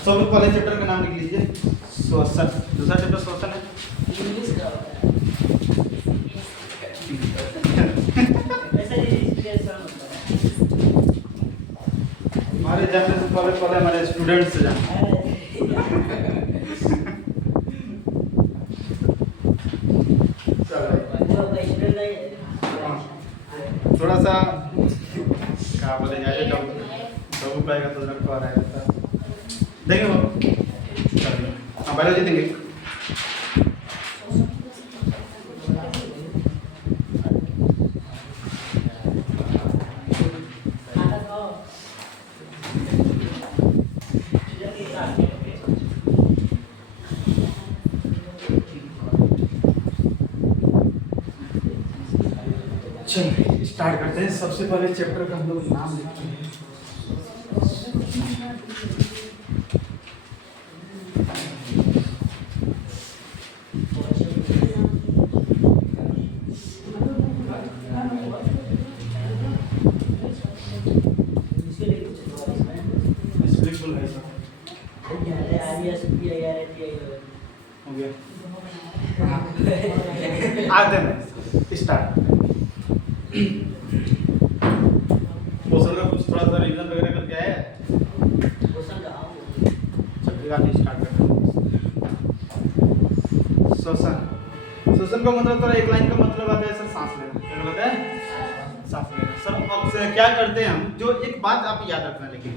सब लोग पहले चैप्टर का नाम लिख लीजिए, श्वसन। दूसरा चैप्टर श्वसन है। इंग्लिश का होता है ऐसा ही इंस्पिरेशन होता है। हमारे जानने से पहले हमारे स्टूडेंट्स से जाना। थोड़ा सा क्या बोले जाए, डबू पाएगा तो रखवा रहेगा, देंगे वो। हाँ बायोलॉजी देंगे। चलिए स्टार्ट करते हैं। सबसे पहले चैप्टर का हम लोग नाम लिखते हैं। बिल्कुल है सर, हो गया। आते हैं स्टार्ट। क्वेश्चन का कुछ थोड़ा सा रिवीजन वगैरह करके आए हैं। चलिए स्टार्ट करते हैं। श्वसन, श्वसन का मतलब तो एक लाइन का मतलब आता है सर सांस लेना। क्या मतलब है? सांस लेना। सर अब क्या करते हैं हम, जो एक बात आप याद रखना, लेकिन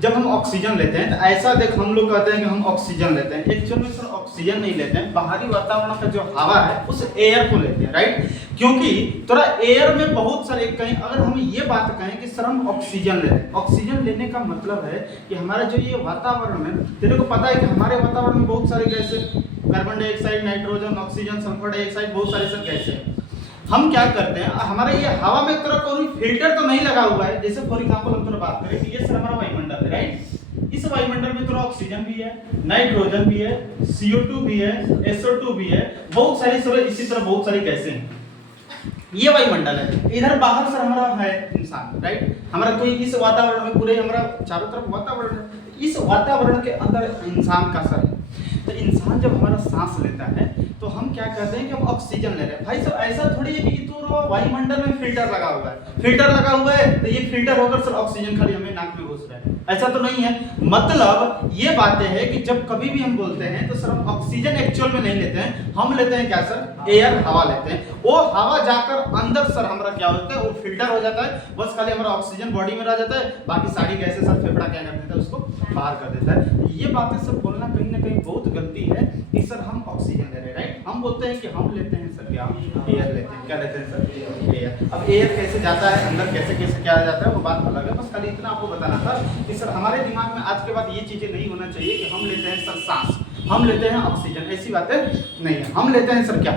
जब हम ऑक्सीजन लेते हैं तो ऐसा देख हम लोग कहते हैं कि हम ऑक्सीजन लेते हैं, एक्चुअल में सर ऑक्सीजन नहीं लेते हैं, बाहरी वातावरण का जो हवा है उस एयर को लेते हैं, राइट। क्योंकि थोड़ा एयर में बहुत सारे, कहीं अगर हम ये बात कहें कि सर हम ऑक्सीजन ले रहे हैं, ऑक्सीजन लेने का मतलब है कि हमारा जो ये वातावरण है, तेरे को पता है कि हमारे वातावरण में बहुत सारे गैसें, carbon dioxide, nitrogen, oxygen, sulphur dioxide, बहुत सारे सर गैसें हैं। हम क्या करते हैं, हमारे ये हवा में तरह कोई फिल्टर तो नहीं लगा हुआ है। जैसे फॉर एग्जांपल हम थोड़ा बात करें कि ये सर हमारा वायुमंडल है, राइट। इस वायुमंडल में थोड़ा ऑक्सीजन भी है, नाइट्रोजन भी है, CO2 भी है, SO2 भी है, बहुत सारी सर इसी तरह बहुत सारी गैसें हैं। ये वायुमंडल है। इधर बाहर सर हमारा है इंसान, राइट। हमारा कोई इस वातावरण में पूरे हमारा चारों तरफ वातावरण है, इस वातावरण के अंदर इंसान का सर है। तो इंसान जब हमारा सांस लेता है तो हम क्या कहते हैं कि हम ऑक्सीजन ले रहे हैं। भाई साहब ऐसा थोड़ी है कि तो वायुमंडल में फिल्टर लगा हुआ है, फिल्टर लगा हुआ है तो ये फिल्टर होकर सर ऑक्सीजन खाली हमें नाक में घुस रहा है, ऐसा तो नहीं है। मतलब ये बातें है कि जब कभी भी हम बोलते हैं तो सर हम ऑक्सीजन एक्चुअल में नहीं लेते हैं, हम लेते हैं क्या सर, एयर, हवा लेते हैं। वो हवा जाकर अंदर सर हमारा क्या होता है, वो फिल्टर हो जाता है, बस खाली हमारा ऑक्सीजन बॉडी में रह जाता है, बाकी सारी गैसें सर फेफड़ा क्या कर देता है, उसको बाहर कर देता है। ये बातें सर बोलना कहीं ना कहीं बहुत गलती है कि सर हम ऑक्सीजन ले रहे हैं, राइट। हम बोलते हैं कि हम लेते हैं सर क्या, एयर लेते हैं। क्या लेते हैं सर, एयर। अब एयर कैसे जाता है अंदर, कैसे कैसे क्या जाता है, वो बात अलग है। बस खाली इतना आपको बताना था कि सर हमारे दिमाग में आज के बाद ये चीजें नहीं होना चाहिए कि हम लेते हैं सर सांस, हम लेते हैं ऑक्सीजन, ऐसी बातें नहीं है। हम लेते हैं सर क्या,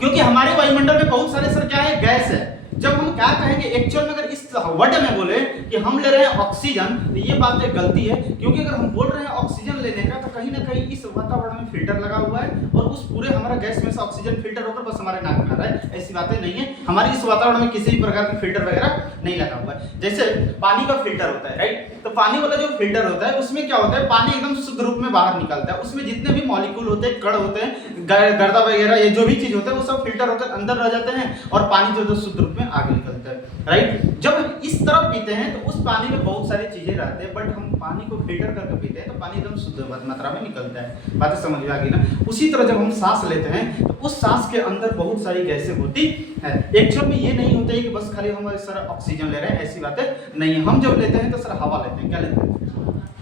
क्योंकि हमारे वायुमंडल में बहुत सारे सर क्या है, गैस है। जब हम क्या कहेंगे एक्चुअल में, अगर इस वर्ड में बोले कि हम ले रहे हैं ऑक्सीजन, तो ये बात गलती है। क्योंकि अगर हम बोल रहे हैं ऑक्सीजन लेने का, तो कहीं ना कहीं इस वातावरण में फिल्टर लगा हुआ है और उस पूरे हमारा गैस में से ऑक्सीजन फिल्टर होकर बस हमारे नाक में आ रहा है, ऐसी बातें नहीं है। हमारे इस वातावरण में किसी भी प्रकार का फिल्टर वगैरह नहीं लगा हुआ है। जैसे पानी का फिल्टर होता है, राइट। तो पानी वाला जो फिल्टर होता है उसमें क्या होता है, पानी एकदम शुद्ध रूप में बाहर निकलता है, उसमें जितने भी मॉलिक्यूल होते हैं, कण होते हैं, गर्दा वगैरह, ये जो भी चीज होता है वो सब फिल्टर होकर अंदर रह जाते हैं और पानी जो शुद्ध रूप में आगे निकलता है, राइट। जब हम इस तरफ पीते हैं तो उस पानी में बहुत सारी चीजें रहती है, बट हम पानी को फिल्टर करके पीते हैं तो पानी एकदम शुद्ध मात्रा में निकलता है। बातें समझ में आ गई ना। उसी तरह जब हम सांस लेते हैं तो उस सांस के अंदर बहुत सारी गैसें होती है। एक्चुअल में ये नहीं होता है कि बस खाली हम सर ऑक्सीजन ले रहे हैं, ऐसी बातें नहीं है। हम जब लेते हैं तो सर हवा लेते हैं। क्या लेते हैं,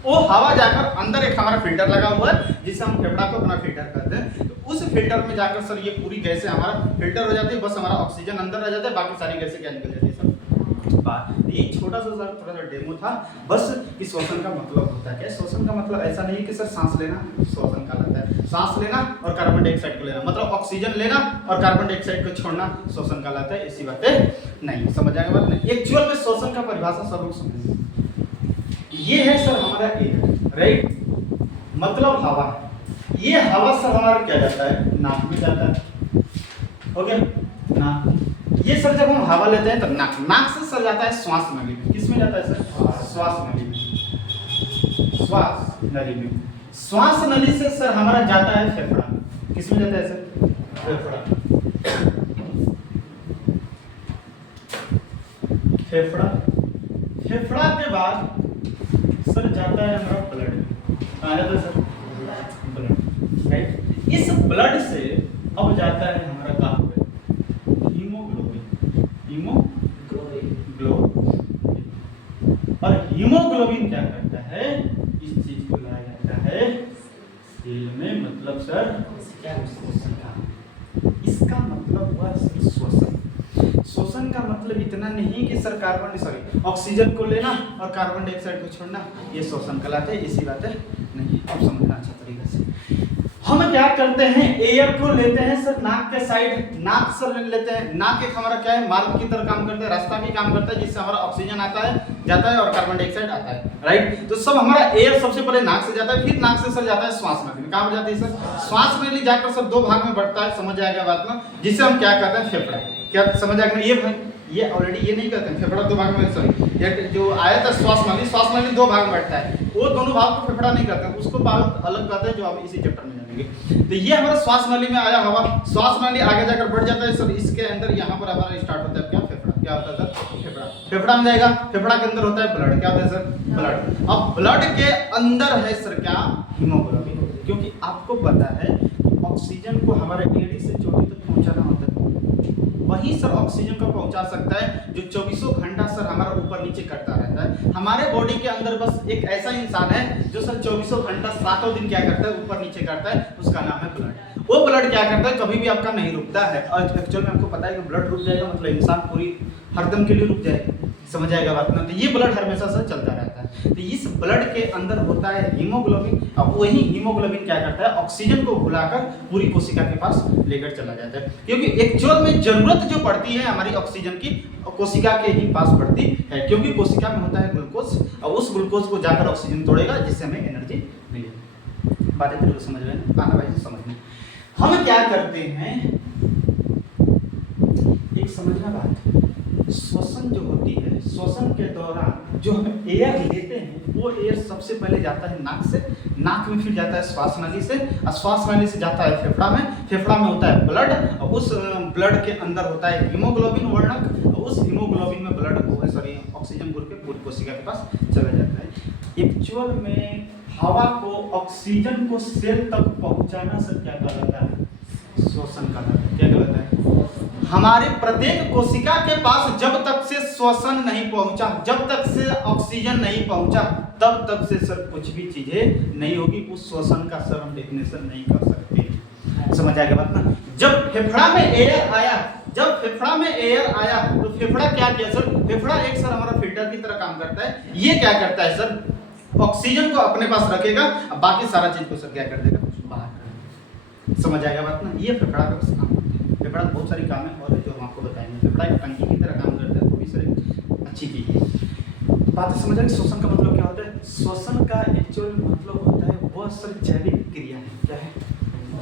वो हवा जाकर अंदर एक हमारा फिल्टर लगा हुआ है जिससे हम फेफड़ा को अपना फिल्टर करते हैं। तो उस फिल्टर में जाकर सर ये पूरी गैसें हमारा फिल्टर हो जाती है, बस हमारा ऑक्सीजन अंदर रह जाता है, बाकी सारी गैसें क्या निकल जाती है सर बाहर। ये छोटा सा थोड़ा सा डेमो था बस कि श्वसन का मतलब होता है क्या। श्वसन का मतलब ऐसा नहीं है कि सर सांस लेना श्वसन कहलाता है, सांस लेना और कार्बन डाइऑक्साइड को लेना, मतलब ऑक्सीजन लेना और कार्बन डाइऑक्साइड को छोड़ना श्वसन कहलाता है, ऐसी बातें नहीं। समझ आएगा बात नहीं। एक्चुअल में श्वसन का परिभाषा सब लोग समझेंगे। ये है सर हमारा एयर, राइट, मतलब हवा। ये हवा सर हमारा क्या जाता है, नाक में जाता है, हो गया नाक। ये सर जब हम हवा लेते हैं तो नाक, नाक से सर जाता है श्वास में भी। किस में जाता है सर, श्वास में भी। श्वास नली में। श्वास नली से सर हमारा जाता है फेफड़ा। किसमें जाता है सर? फेफड़ा। फेफड़ा, फेफड़ा के बाद सर जाता है हमारा ब्लड। कहाँ जाता है सर? Blood, right. इस ब्लड से अब जाता है हमारा कहाँ पे? हीमोग्लोबिन। हीमोग्लोबिन। और हीमोग्लोबिन क्या करता है? इस चीज को लाया जाता है सेल में, मतलब सर इसका मतलब हुआ श्वसन। श्वसन का मतलब इतना नहीं कि सर ऑक्सीजन को लेना और कार्बन डाइऑक्साइड को छोड़ना, ये श्वसन कहलाते हैं। इसी बात है नहीं, अब समझना अच्छा तरीके से। हम क्या करते हैं, एयर को लेते हैं सर नाक के साइड, नाक सर लेते हैं। नाक एक हमारा क्या है, मार्ग की तरह काम करता है, रास्ता भी काम करता है, जिससे हमारा ऑक्सीजन आता है, जाता है और कार्बन डाइऑक्साइड आता है, राइट। तो सब हमारा एयर सबसे पहले नाक से जाता है, फिर नाक से सर जाता है श्वास नली में। कहाँ हो जाती है सर? श्वास नली जाकर सर दो भाग में बढ़ता है, समझ आएगा बात में, जिसे हम क्या कहते हैं फेफड़ा। क्या समझ आएगा? ये ऑलरेडी ये नहीं कहते हैं फेफड़ा दो भाग में, सॉरी ये जो आया था श्वास नली दो भाग में बैठता है, वो दोनों भाग को फेफड़ा नहीं कहते हैं, उसको भाग अलग कहते हैं, जो आप इसी चैप्टर में जानेंगे। तो ये हमारा श्वास नली में आया हवा, श्वास नली आगे जाकर बढ़ जाता है सर, इसके अंदर यहाँ पर हमारा स्टार्ट होता है क्या? फेफड़ा। क्या होता है सर? फेफड़ा। फेफड़ा में जाएगा, फेफड़ा के अंदर होता है ब्लड। क्या होता है सर? ब्लड। अब ब्लड के अंदर है सर क्या? हीमोग्लोबिन। क्योंकि आपको पता है ऑक्सीजन को हमारे एड़ी से चोटी तक पहुंचाना होता है, वही सर ऑक्सीजन को पहुंचा सकता है जो 24 घंटा सर हमारा ऊपर नीचे करता रहता है। हमारे बॉडी के अंदर बस एक ऐसा इंसान है जो सर 24 घंटा 7 दिन क्या करता है? ऊपर नीचे करता है, उसका नाम है ब्लड। वो ब्लड क्या करता है? कभी भी आपका नहीं रुकता है, और एक्चुअल में आपको पता है कि ब्लड रुक जाएगा मतलब इंसान पूरी हरदम के लिए रुक जाएगा, समझ आएगा बात ना। तो ये ब्लड हमेशा सर चलता रहता है। तो इस ब्लड के अंदर होता है हीमोग्लोबिन। अब वही हीमोग्लोबिन क्या करता है? ऑक्सीजन को भुलाकर पूरी कोशिका के पास लेकर चला जाता है, क्योंकि एक्चुअल में जरूरत जो पड़ती है हमारी ऑक्सीजन की कोशिका के ही पास पड़ती है, क्योंकि कोशिका में होता है ग्लूकोज, और उस ग्लूकोज को जाकर ऑक्सीजन तोड़ेगा, जिससे हमें एनर्जी मिलेगी। बातें तेरे को समझ में आना भाई, समझ में। हम क्या करते हैं, एक समझना बात, श्वसन जो होती है, श्वसन के दौरान जो हम एयर लेते हैं वो एयर सबसे पहले जाता है नाक से, नाक में फिर जाता है श्वास नली से, और श्वास नली से जाता है फेफड़ा में, फेफड़ा में होता है ब्लड, और उस ब्लड के अंदर होता है हीमोग्लोबिन वर्णक, और उस हीमोग्लोबिन में ब्लड ऑक्सीजन घुल के पूरी कोशिका के पास चला जाता है। एक्चुअल में हवा को, ऑक्सीजन को सेल तक पहुंचाना सर क्या कहलाता है? श्वसन कहलाता है। क्या कहलाता है? हमारे प्रत्येक कोशिका के पास जब तक से श्वसन नहीं पहुंचा, जब तक से ऑक्सीजन नहीं पहुंचा, तब तक से सर कुछ भी चीजें नहीं होगी। उस श्वसन का सर हम डेफिनेशन नहीं कर सकते, समझ आएगा बात ना। जब फेफड़ा में एयर आया, जब फेफड़ा में एयर आया तो फेफड़ा क्या किया सर? फेफड़ा एक सर हमारा फिल्टर की तरह काम करता है। ये क्या करता है सर? ऑक्सीजन को अपने पास रखेगा, अब बाकी सारा चीज को सर क्या कर देगा? बाहर कर देगा, समझ आएगा बात ना। ये फेफड़ा का बस काम होता है। फेफड़ा बहुत सारी काम है और जो हम आपको बताएंगे। फेफड़ा एक टंकी की तरह काम करता है, वो भी सर अच्छी चीज है। बात समझ आए? श्वसन का मतलब क्या होता है? श्वसन का एक्चुअल मतलब होता है वो सर जैविक क्रिया है। क्या है?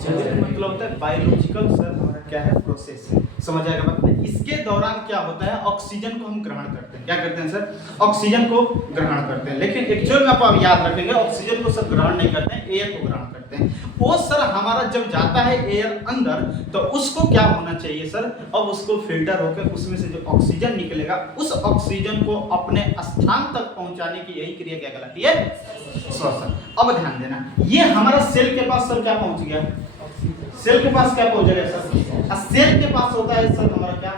जैविक मतलब होता है बायोलॉजिकल सर हमारा क्या है? प्रोसेस है, समझ आएगा बात नहीं। इसके दौरान क्या होता है? ऑक्सीजन को हम ग्रहण करते हैं। क्या करते हैं सर? ऑक्सीजन को ग्रहण करते हैं, लेकिन एक्चुअल में आप याद रखेंगे ऑक्सीजन को सर ग्रहण नहीं करते हैं, एयर को ग्रहण करते हैं। वो सर हमारा जब जाता है एयर अंदर, तो उसको क्या होना चाहिए सर? अब उसको फिल्टर होकर उसमें से जो ऑक्सीजन निकलेगा, उस ऑक्सीजन को अपने स्थान तक पहुंचाने की यही क्रिया क्या कहलाती है? श्वसन। अब ध्यान देना, ये हमारा सेल के पास सर क्या पहुंच गया? सेल के पास क्या पहुंचेगा सर? सेल के पास होता है सर हमारा क्या?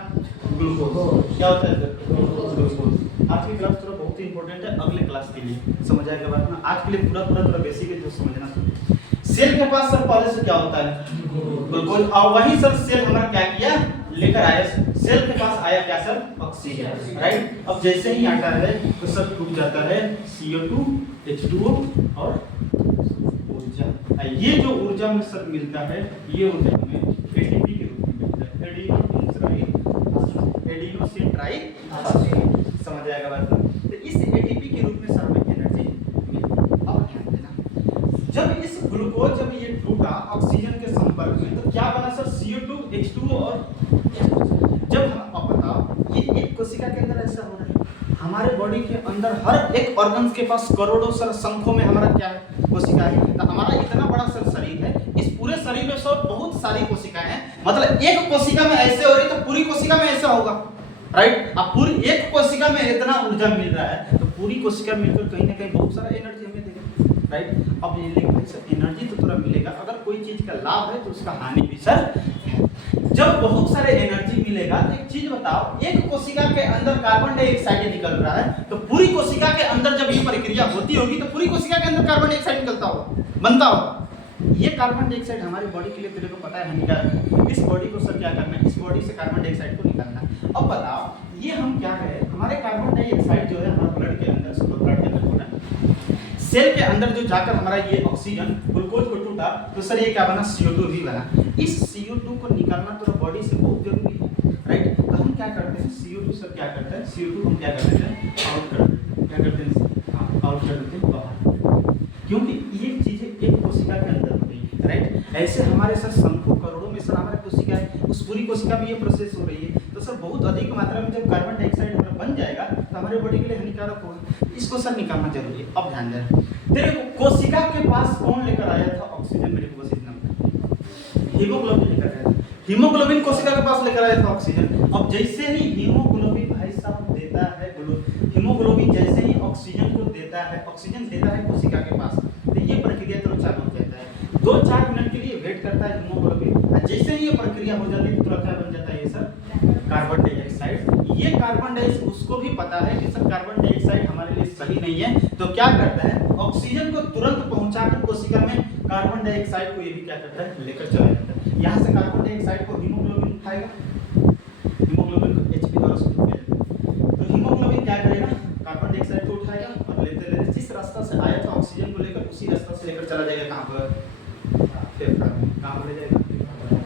ग्लूकोज। क्या होता है सर? ग्लूकोज। आज की क्लास थोड़ा बहुत ही इंपॉर्टेंट है अगले क्लास के लिए, समझ आएगा बात ना। आज के लिए पूरा बेसिक है जो समझना सर। सेल के पास सर पहले से क्या होता है? ग्लूकोज। और वही सर सेल हमारा क्या किया? लेकर आया, सेल के पास आया क्या सर? Oxygen, right. अब जैसे ही आता है तो सब टूट जाता है CO2, H2O और ऊर्जा। ये जो ऊर्जा में सर मिलता है, ये ऊर्जा हमें ATP के रूप में मिलता है। एडिनोसिन ट्राइफॉस्फेट, समझ आएगा बात। तो इस ATP के रूप में सर हमें एनर्जी मिलती है। अब ध्यान देना, जब इस ग्लूकोज जब ये टूटा ऑक्सीजन के संपर्क में, तो क्या बना सर? CO2, H2O और जब हम, अब बताओ, ये एक कोशिका के अंदर ऐसा हो रहा है, हमारे बॉडी के अंदर हर एक ऑर्गन्स के पास करोड़ों सर संख्यों में हमारा क्या है, कोशिका है। तो हमारा इतना बड़ा सर शरीर है, इस पूरे शरीर में सर बहुत सारी कोशिकाएं हैं। मतलब एक कोशिका में ऐसे हो रही तो पूरी कोशिका में ऐसा होगा, राइट। अब पूरी एक कोशिका में इतना ऊर्जा मिल रहा है तो पूरी कोशिका मिलकर कहीं ना कहीं बहुत सारा एनर्जी हमें देगा, राइट। अब ये लेकिन भाई सर एनर्जी तो थोड़ा मिलेगा, अगर कोई चीज का लाभ है तो उसका हानि भी सर है। जब बहुत सारे एनर्जी मिलेगा तो एक चीज बताओ, एक कोशिका के अंदर कार्बन डाइऑक्साइड निकल रहा है तो पूरी कोशिका के अंदर जब ये प्रक्रिया होती होगी तो पूरी कोशिका के अंदर कार्बन डाइऑक्साइड निकलता होगा, बनता होगा। ये कार्बन डाइऑक्साइड हमारी बॉडी के लिए तेरे को पता है हानिकारक है। इस बॉडी को सर क्या करना है, इस बॉडी से कार्बन डाइऑक्साइड को निकालना है। अब बताओ ये हम क्या करें, हमारे कार्बन डाइऑक्साइड जो है हमारे ब्लड के अंदर, सुपर ब्लड के अंदर होना सेल के अंदर जो जाकर हमारा ये ऑक्सीजन ग्लूकोज को टूटा तो सर ये क्या बना, CO2 भी बना। इस CO2 को निकालना तो बॉडी से बहुत जरूरी है, राइट। तो हम क्या करते हैं, CO2 सर क्या करता है, CO2 हम क्या करते हैं, आउट कर देते हैं। क्या करते हैं, आउट कर देते हैं बाहर, क्योंकि ये चीजें एक कोशिका के अंदर हो रही है, राइट। ऐसे हमारे सर संख्यों करोड़ों में सर हमारे कोशिका है, उस पूरी कोशिका में ये प्रोसेस हो रही है। तो सर बहुत अधिक मात्रा में जब कार्बन डाइऑक्साइड हमारा बन जाएगा तो हमारे बॉडी के लिए हानिकारक होगा, इसको सर निकालना जरूरी है। अब ध्यान देना, तेरे को कोशिका के पास कौन लेकर आया था ऑक्सीजन, मेरे को बस इतना बता। हीमोग्लोबिन लेकर आया था, हीमोग्लोबिन कोशिका के पास लेकर आया था ऑक्सीजन। अब जैसे ही हीमोग्लोबिन भाई साहब देता है, हीमोग्लोबिन जैसे ही ऑक्सीजन को देता है, ऑक्सीजन देता है कोशिका के पास, तो ये प्रक्रिया तो चालू हो जाता है। 2-4 मिनट के लिए वेट करता है हीमोग्लोबिन, और जैसे ही ये प्रक्रिया हो जाती है तो क्या बन जाता है ये सर, कार्बन डाइऑक्साइड। ये कार्बन डाइऑक्साइड उसको भी पता है कि सर कार्बन डाइऑक्साइड हमारे लिए सही नहीं है, तो क्या करता है ऑक्सीजन को तुरंत पहुंचाकर कोशिका में कार्बन डाइऑक्साइड को ये भी क्या करता है, लेकर चला जाता है। यहाँ से कार्बन डाइऑक्साइड को हीमोग्लोबिन उठाएगा, हीमोग्लोबिन को Hb द्वारा सूचित किया जाता है। तो हीमोग्लोबिन क्या करेगा, कार्बन डाइऑक्साइड को उठाएगा और लेते लेते जिस रास्ता से आया था ऑक्सीजन को लेकर उसी रास्ता से लेकर चला जाएगा कहाँ पर, फेफड़ा में। कहाँ पर ले जाएगा,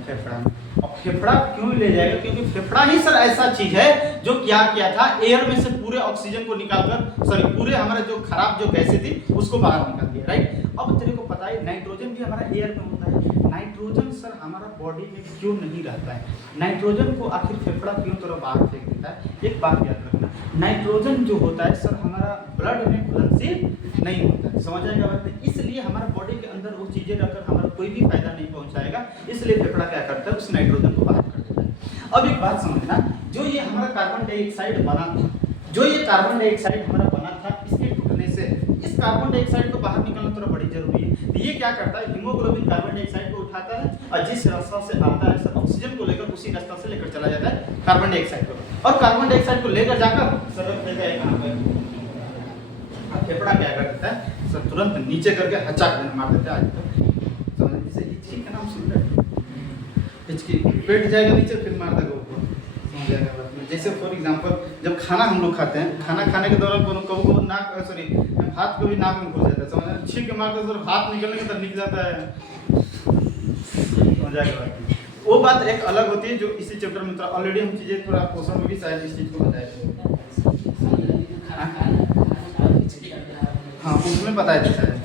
फेफड़ा में। और फेफड़ा क्यों ले जाएगा, क्योंकि फेफड़ा ही सर ऐसा चीज है जो क्या किया था, एयर में से पूरे ऑक्सीजन को निकालकर, सॉरी पूरे हमारे जो खराब जो गैसें थी उसको बाहर निकाल दिया, राइट। अब तेरे को पता है नाइट्रोजन भी हमारा एयर में होता है। नाइट्रोजन सर हमारा बॉडी में क्यों नहीं रहता है, नाइट्रोजन को आखिर फेफड़ा क्यों तरह बाहर फेंक देता है। एक बात याद रखना, नाइट्रोजन जो होता है सर हमारा ब्लड में घुलनशील नहीं होता है, समझ आएगा बात। इसलिए हमारा बॉडी के अंदर वो चीजें रखकर हमारा कोई भी फायदा नहीं पहुंचाएगा, इसलिए फेफड़ा क्या करता है, उस नाइट्रोजन को बाहर कर देता है। अब एक बात समझना, जो ये हमारा कार्बन डाइऑक्साइड बना था, जो ये कार्बन डाइऑक्साइड हमारा बना था, इसके टूटने से इस कार्बन डाइऑक्साइड को बाहर निकालना थोड़ा बड़ी जरूरी है। तो ये क्या करता है, हीमोग्लोबिन कार्बन डाइऑक्साइड को उठाता है और जिस रास्ता से आता है सर ऑक्सीजन को लेकर उसी रास्ता से लेकर चला जाता है कार्बन डाइऑक्साइड को, और कार्बन डाइऑक्साइड को लेकर जाकर सर रख देता है कहाँ पर, फेफड़ा क्या करता है सर, तुरंत नीचे करके हचाक मार देता है। समझ, जैसे हिचकी का नाम सुन रहे, हिचकी पेट जाएगा नीचे फिर मार देगा ऊपर, समझ जाएगा बात में। जैसे फॉर एग्जांपल जब खाना हम लोग खाते हैं, खाना खाने के दौरान कभी नाक, सॉरी हाथ को भी नाक में घुस जाता है, समझ, छींक के मारते सर हाथ निकलने के तरफ निकल जाता है, समझ जाएगा बात में। वो बात एक अलग होती है जो इसी चैप्टर में ऑलरेडी हम चीजें थोड़ा क्वेश्चन में भी शायद इस चीज को बताए थे। हाँ उसमें बताए थे शायद,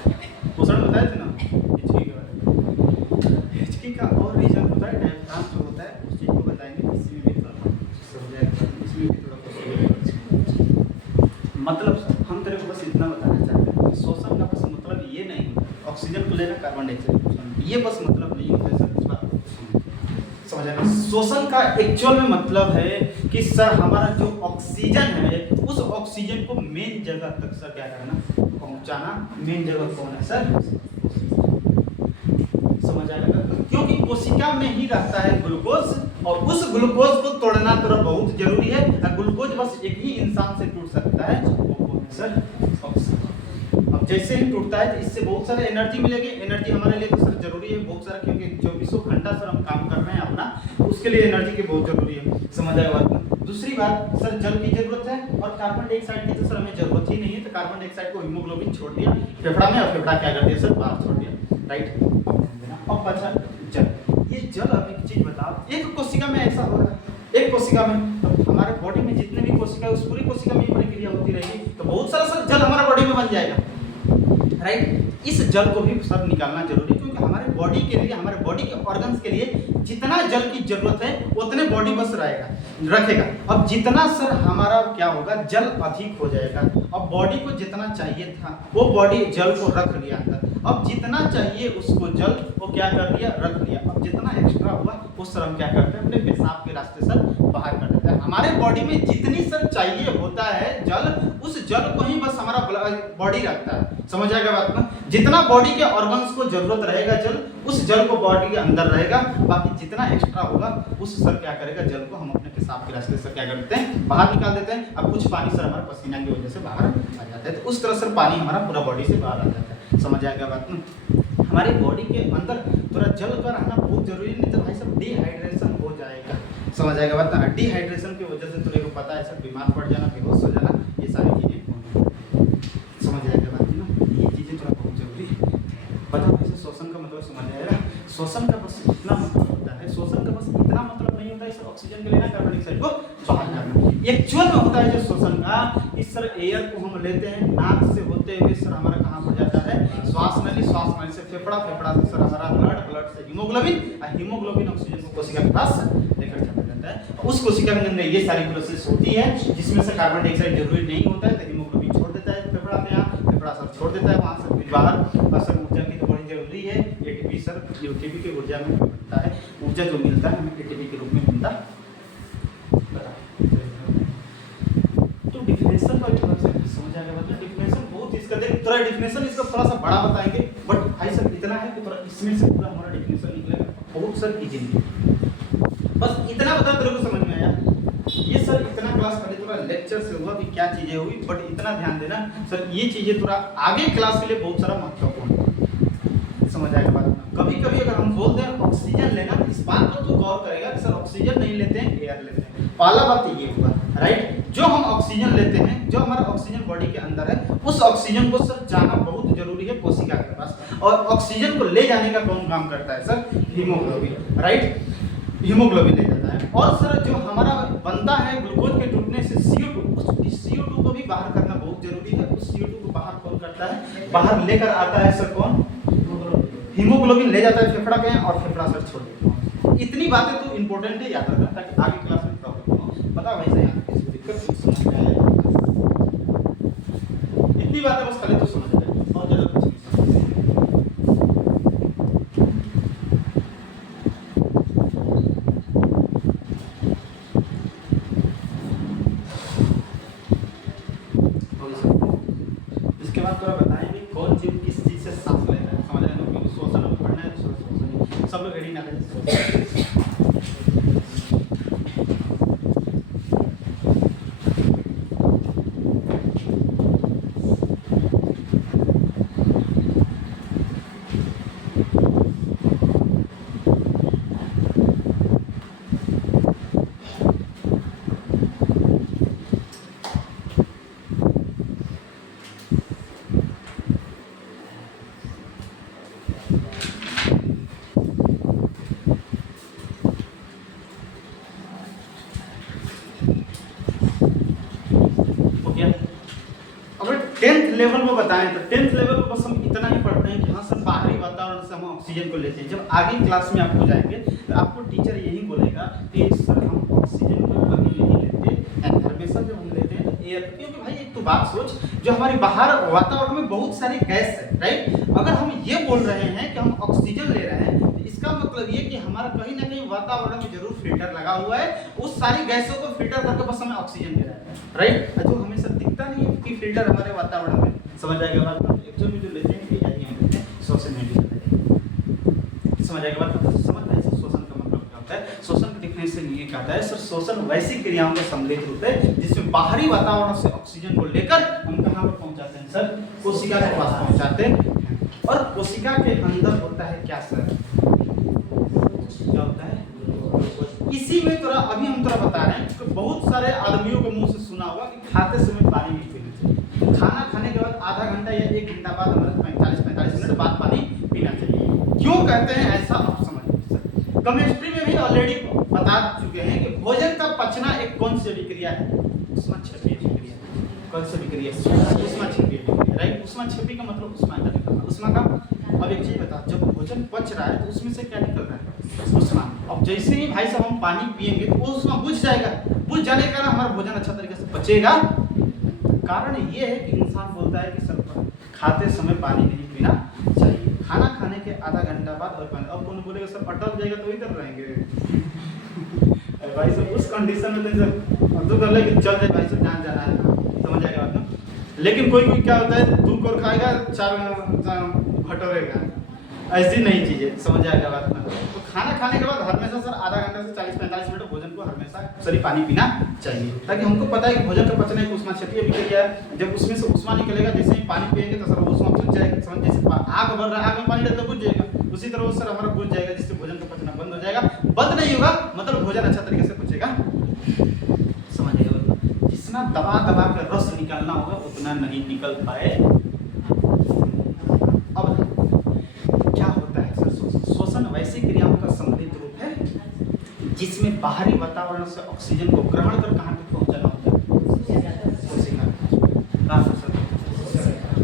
क्वेश्चन में बताए थे ना हिचकी के बारे में। हिचकी का और रीजन होता है डायफ्राम जो होता है, उस चीज को बताएंगे इसी में भी थोड़ा समझाएगा, इसमें भी थोड़ा मतलब सर हम तेरे को बस इतना बताना चाहते हैं, शोषण का बस मतलब ये नहीं होता ऑक्सीजन को लेना कार्बन डाइऑक्साइड, ये बस मतलब नहीं होता है सर, इस बात को समझना। शोषण का एक्चुअल में मतलब है कि सर हमारा जो ऑक्सीजन है उस ऑक्सीजन को मेन जगह तक सर क्या करना, पहुंचाना। मेन जगह कौन है सर, समझ आएगा, क्योंकि कोशिका में ही रहता है ग्लूकोज, और उस ग्लूकोज को तोड़ना तो बहुत जरूरी है। ग्लूकोज बस एक ही इंसान से टूट सकता है, वो कौन है सर, ऑक्सीजन। अब जैसे ही टूटता है तो इससे बहुत सारे एनर्जी मिलेगी, एनर्जी हमारे लिए तो सर जरूरी है बहुत सारा, क्योंकि 24 घंटा सर हम काम कर रहे हैं अपना, उसके लिए एनर्जी की बहुत जरूरी है, समझ आएगा बात। दूसरी बात सर जल की जरूरत है, और कार्बन डाइऑक्साइड की तो सर हमें जरूरत ही नहीं है, तो कार्बन डाइऑक्साइड को हीमोग्लोबिन छोड़ दिया फेफड़ा में, और फेफड़ा क्या कर दिया सर, बाहर छोड़ दिया, राइट। अब बचा जल। ये जल, अब एक चीज बताओ, एक कोशिका में ऐसा हो रहा है, एक कोशिका में, तो हमारे बॉडी में जितने भी कोशिका है उस पूरी कोशिका में ये प्रक्रिया होती रहेगी, तो बहुत सारा सर जल हमारा बॉडी में बन जाएगा, राइट। इस जल को भी सर निकालना जरूरी है, क्योंकि हमारे बॉडी के लिए, हमारे बॉडी के ऑर्गन्स के लिए जितना जल की जरूरत है उतने बॉडी बस रखेगा। अब जितना सर हमारा क्या होगा, जल अधिक हो जाएगा। अब बॉडी को जितना चाहिए था वो बॉडी जल को रख लिया अंदर, अब जितना चाहिए उसको जल वो क्या कर लिया, रख लिया। अब जितना एक्स्ट्रा हुआ उस सर हम क्या करते हैं, अपने पेशाब के रास्ते सर बाहर कर देते हैं। हमारे बॉडी में जितनी सर चाहिए होता है जल, उस जल को ही बस हमारा बॉडी रखता है। समझ आएगा बात ना? जितना बॉडी के ऑर्गन्स को जरूरत रहेगा जल, उस जल को बॉडी के अंदर रहेगा, बाकी जितना एक्स्ट्रा होगा उस सर क्या करेगा, जल को हम अपने पेशाब के रास्ते से क्या करते हैं, बाहर निकाल देते हैं। अब कुछ पानी सर हमारे पसीना की वजह से बाहर आ जाता है, तो उस तरह सर पानी हमारा पूरा बॉडी से बाहर आ जाता है। समझ आएगा बात ना? हमारी बॉडी के अंदर थोड़ा जल का रहना बहुत जरूरी है, नहीं तो भाई सब डिहाइड्रेशन हो जाएगा। समझ आएगा बात ना? डिहाइड्रेशन की वजह से तुझे को पता है सर, बीमार पड़ जाना, बेहोश हो जाना, ये सारी चीजें समझ आएगा बात ना? ये चीजें थोड़ा बहुत जरूरी है। बताओ इसे शोषण का मतलब समझ आएगा? शोषण का बस इतना मतलब होता है, शोषण का बस इतना मतलब नहीं होता है सर ऑक्सीजन के लेना, कार्बन डाइऑक्साइड को बाहर करना। एक्चुअल में होता है जो शोषण का, इस सर एयर को हम लेते हैं नाक से होते हुए सर हमारा कहाँ पर जाता है, श्वास नली, श्वास नली से फेफड़ा, फेफड़ा से सर हमारा ब्लड, ब्लड से हीमोग्लोबिन, और हीमोग्लोबिन ऑक्सीजन को कोशिका के पास लेकर चला जाता है। उस कोशिका के अंदर ये सारी प्रोसेस होती है जिसमें से कार्बन डाइऑक्साइड जरूरी नहीं होता है, तो हीमोग्लोबिन छोड़ देता है फेफड़ा में, यहाँ फेफड़ा सर छोड़ देता है, वहाँ से फिर बाहर। और सर ऊर्जा की तो बड़ी जरूरी है, एटीपी सर, एटीपी की ऊर्जा में मिलता है, ऊर्जा जो मिलता है हमें एटीपी के रूप में मिलता है। तो डिफिनेशन का थोड़ा सा समझ आ गया, मतलब डिफिनेशन बहुत इसका देख, थोड़ा डिफिनेशन इसका थोड़ा सा बड़ा बताएंगे, बट भाई सर इतना है कि थोड़ा इसमें से पूरा हमारा डिफिनेशन निकलेगा बहुत सर इजी नहीं। बस इतना बता तेरे को समझ में आया? ये सर इतना क्लास पहले थोड़ा लेक्चर से हुआ कि क्या चीजें हुई, बट इतना ध्यान देना सर, ये चीजें थोड़ा आगे क्लास के लिए बहुत सारा महत्वपूर्ण है। समझ आएगा बात? कभी कभी अगर हम बोल दें ऑक्सीजन लेना, इस बात पर तो गौर करेगा कि सर ऑक्सीजन नहीं लेते हैं, एयर लेते हैं। पहला बात ये हुआ, राइट? जो हम ऑक्सीजन लेते हैं, जो हमारा ऑक्सीजन बॉडी के अंदर है, उस ऑक्सीजन को सर जाना बहुत जरूरी है कोशिका के पास, और ऑक्सीजन को ले जाने का कौन काम करता है सर? Haemoglobin, right? हीमोग्लोबिन ले जाता है। और सर जो हमारा बनता है ग्लूकोज के टूटने से CO2, उस CO2 को भी बाहर करना बहुत जरूरी है। उस CO2 को बाहर कौन करता है? बाहर लेकर आता है सर कौन? हीमोग्लोबिन ले जाता है फेफड़ा के, और फेफड़ा सर छोड़ देता है। इतनी बातें तो इंपॉर्टेंट है, याद रखना, ताकि आगे क्लास में प्रॉब्लम हो। पता वैसे यहाँ किसी दिक्कत समझ में आया, इतनी बातें बस खाली तो समझ आए, और ज्यादा कुछ नहीं समझ। इसके बाद थोड़ा बताएंगे कौन चीज किस चीज से सांस लेना है। समझ रहे हैं? शोषण में पढ़ना है, शोषण सब लोग रेडी ना रहे। टेंथ लेवल में बताएं तो टेंथ लेवल में बस हम इतना ही पढ़ते हैं कि हाँ सर बाहरी वातावरण से हम ऑक्सीजन को लेते हैं। जब आगे क्लास में आपको जाएंगे तो आपको टीचर यही बोलेगा कि सर हम ऑक्सीजन को कभी नहीं लेते, हमेशा जब हम लेते हैं तो एयर, क्योंकि भाई एक तो बात सोच, जो हमारे बाहर वातावरण में बहुत सारी गैस है, राइट? अगर हम ये बोल रहे हैं कि हम ऑक्सीजन ले रहे हैं, तो इसका मतलब ये कि हमारा कहीं ना कहीं वातावरण में जरूर फिल्टर लगा हुआ है, उस सारी गैसों को फिल्टर करके बस हमें ऑक्सीजन दे रहा है, राइट? जो हमें सर दिखता नहीं है कि फिल्टर हमारे वातावरण में। समझ आएगा बात? एक्चुअल में जो लेते हैं ये हम लेते हैं शोषण में लेते हैं। समझ आएगा बात? समझ रहे हैं सर शोषण का मतलब क्या होता है? शोषण का डिफिनेशन ये कहता है सर, शोषण वैसी क्रियाओं का सम्मिलित रूप है जिसमें बाहरी वातावरण से ऑक्सीजन को लेकर हम कहाँ पर पहुंचाते हैं सर? कोशिका के पास पहुंचाते हैं। और कोशिका के अंदर होता है क्या सर? क्या होता है? इसी में थोड़ा अभी हम थोड़ा बता रहे हैं कि बहुत सारे आदमियों के मुंह से सुना होगा कि खाते समय पानी नहीं पीना चाहिए। खाना खाने के बाद आधा घंटा या 1 घंटा बाद हमें 45 मिनट बाद पानी पीना चाहिए। क्यों कहते हैं ऐसा, आप समझिए सर। केमिस्ट्री में भी ऑलरेडी बता चुके हैं कि भोजन का पचना एक कौन सी विक्रिया है? ऊष्माक्षेपीय विक्रिया। कौन सी विक्रिया? ऊष्माक्षेपीय विक्रिया, राइट। ऊष्माक्षेपी का मतलब ऊष्मा अंदर निकलना, ऊष्मा का। अब एक चीज बता, जब भोजन पच रहा है तो उसमें से क्या निकल रहा है? ऊष्मा। अब जैसे ही भाई साहब हम पानी पिएंगे तो वो ऊष्मा बुझ जाएगा, बुझ जाने के कारण हमारा भोजन अच्छा तरीके से पचेगा। कारण ये है कि इंसान बोलता है कि सर खाते समय पानी नहीं पीना चाहिए, खाना खाने के आधा घंटा बाद और पानी। अब कौन बोलेगा सर अटक जाएगा तो इधर रहेंगे भाई साहब उस कंडीशन में तो कर ले कि चल जाए भाई साहब जान जाना है, समझ आएगा बात ना। लेकिन कोई कोई क्या होता है दूध और खाएगा चार भटोरेगा, ऐसी नहीं चीजें, समझ आएगा बात ना। तो खाना खाने के बाद हमेशा सर आधा घंटा से 40-45 मिनट भोजन को हमेशा सरी पानी पीना चाहिए, ताकि हमको पता है कि भोजन का पचना एक ऊष्माक्षेपीय विक्रिया है। जब उसमें से ऊष्मा निकलेगा, जैसे ही पानी पिएंगे तो सर वो ऊष्मा बुझ जाएगा, समझ। जैसे आग बढ़ रहा है, आग में पानी डालकर बुझ जाएगा, उसी तरह वो सर हमारा बुझ जाएगा, जिससे भोजन का पचना बंद हो जाएगा। बंद नहीं होगा मतलब भोजन अच्छा तरीके से पचेगा, समझिएगा बात। जितना दबा दबा कर रस निकालना होगा उतना नहीं निकल पाए। अब क्या होता है सर? श्वसन वैसी क्रियाओं का सम्मिलित रूप है जिसमें बाहरी वातावरण से ऑक्सीजन को ग्रहण कर कहां तक पहुंचाना होता है? कोशिका। कहां तक सर?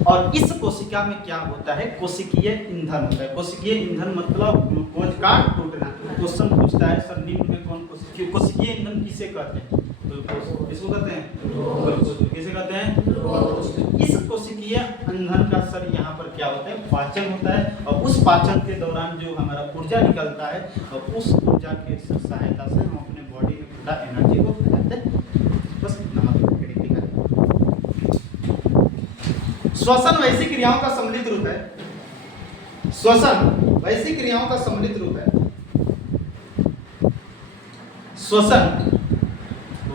और इस कोशिका में क्या होता है? कोशिकीय ईंधन होता है। कोशिकीय ईंधन मतलब ग्लूकोज का टूटना। क्वेश्चन पूछता है सर निम्न में कौन कोशिकीय ईंधन किसे कहते हैं? ग्लूकोज। किसको कहते हैं? ग्लूकोज। किसे कहते हैं? इस कोशिकीय ईंधन का सर यहाँ पर क्या होता है? पाचन होता है, और उस पाचन के दौरान जो हमारा ऊर्जा निकलता है, और उस ऊर्जा के सहायता से हम अपने बॉडी में पूरा एनर्जी को फैलाते हैं। बस नमक श्वसन वैसी क्रियाओं का सम्मिलित रूप है। श्वसन वैसी क्रियाओं का सम्मिलित रूप है। श्वसन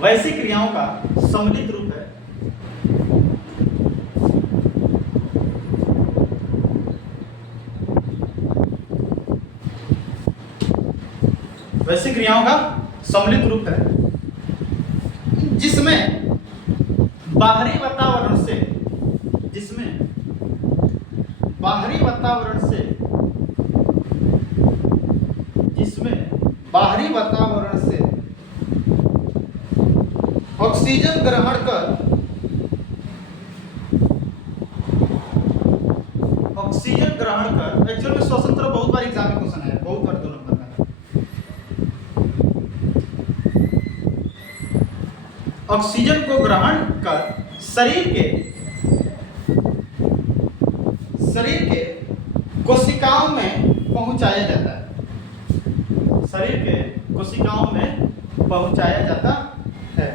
वैसी क्रियाओं का सम्मिलित रूप है वैसी क्रियाओं का सम्मिलित रूप है जिसमें बाहरी वातावरण से ऑक्सीजन ग्रहण कर एक्चुअल में श्वसन तरफ बहुत बार एग्जाम में क्वेश्चन आया, बहुत बार 2 नंबर का। ऑक्सीजन को ग्रहण कर शरीर के कोशिकाओं में पहुंचाया जाता है। शरीर के कोशिकाओं में पहुंचाया जाता है।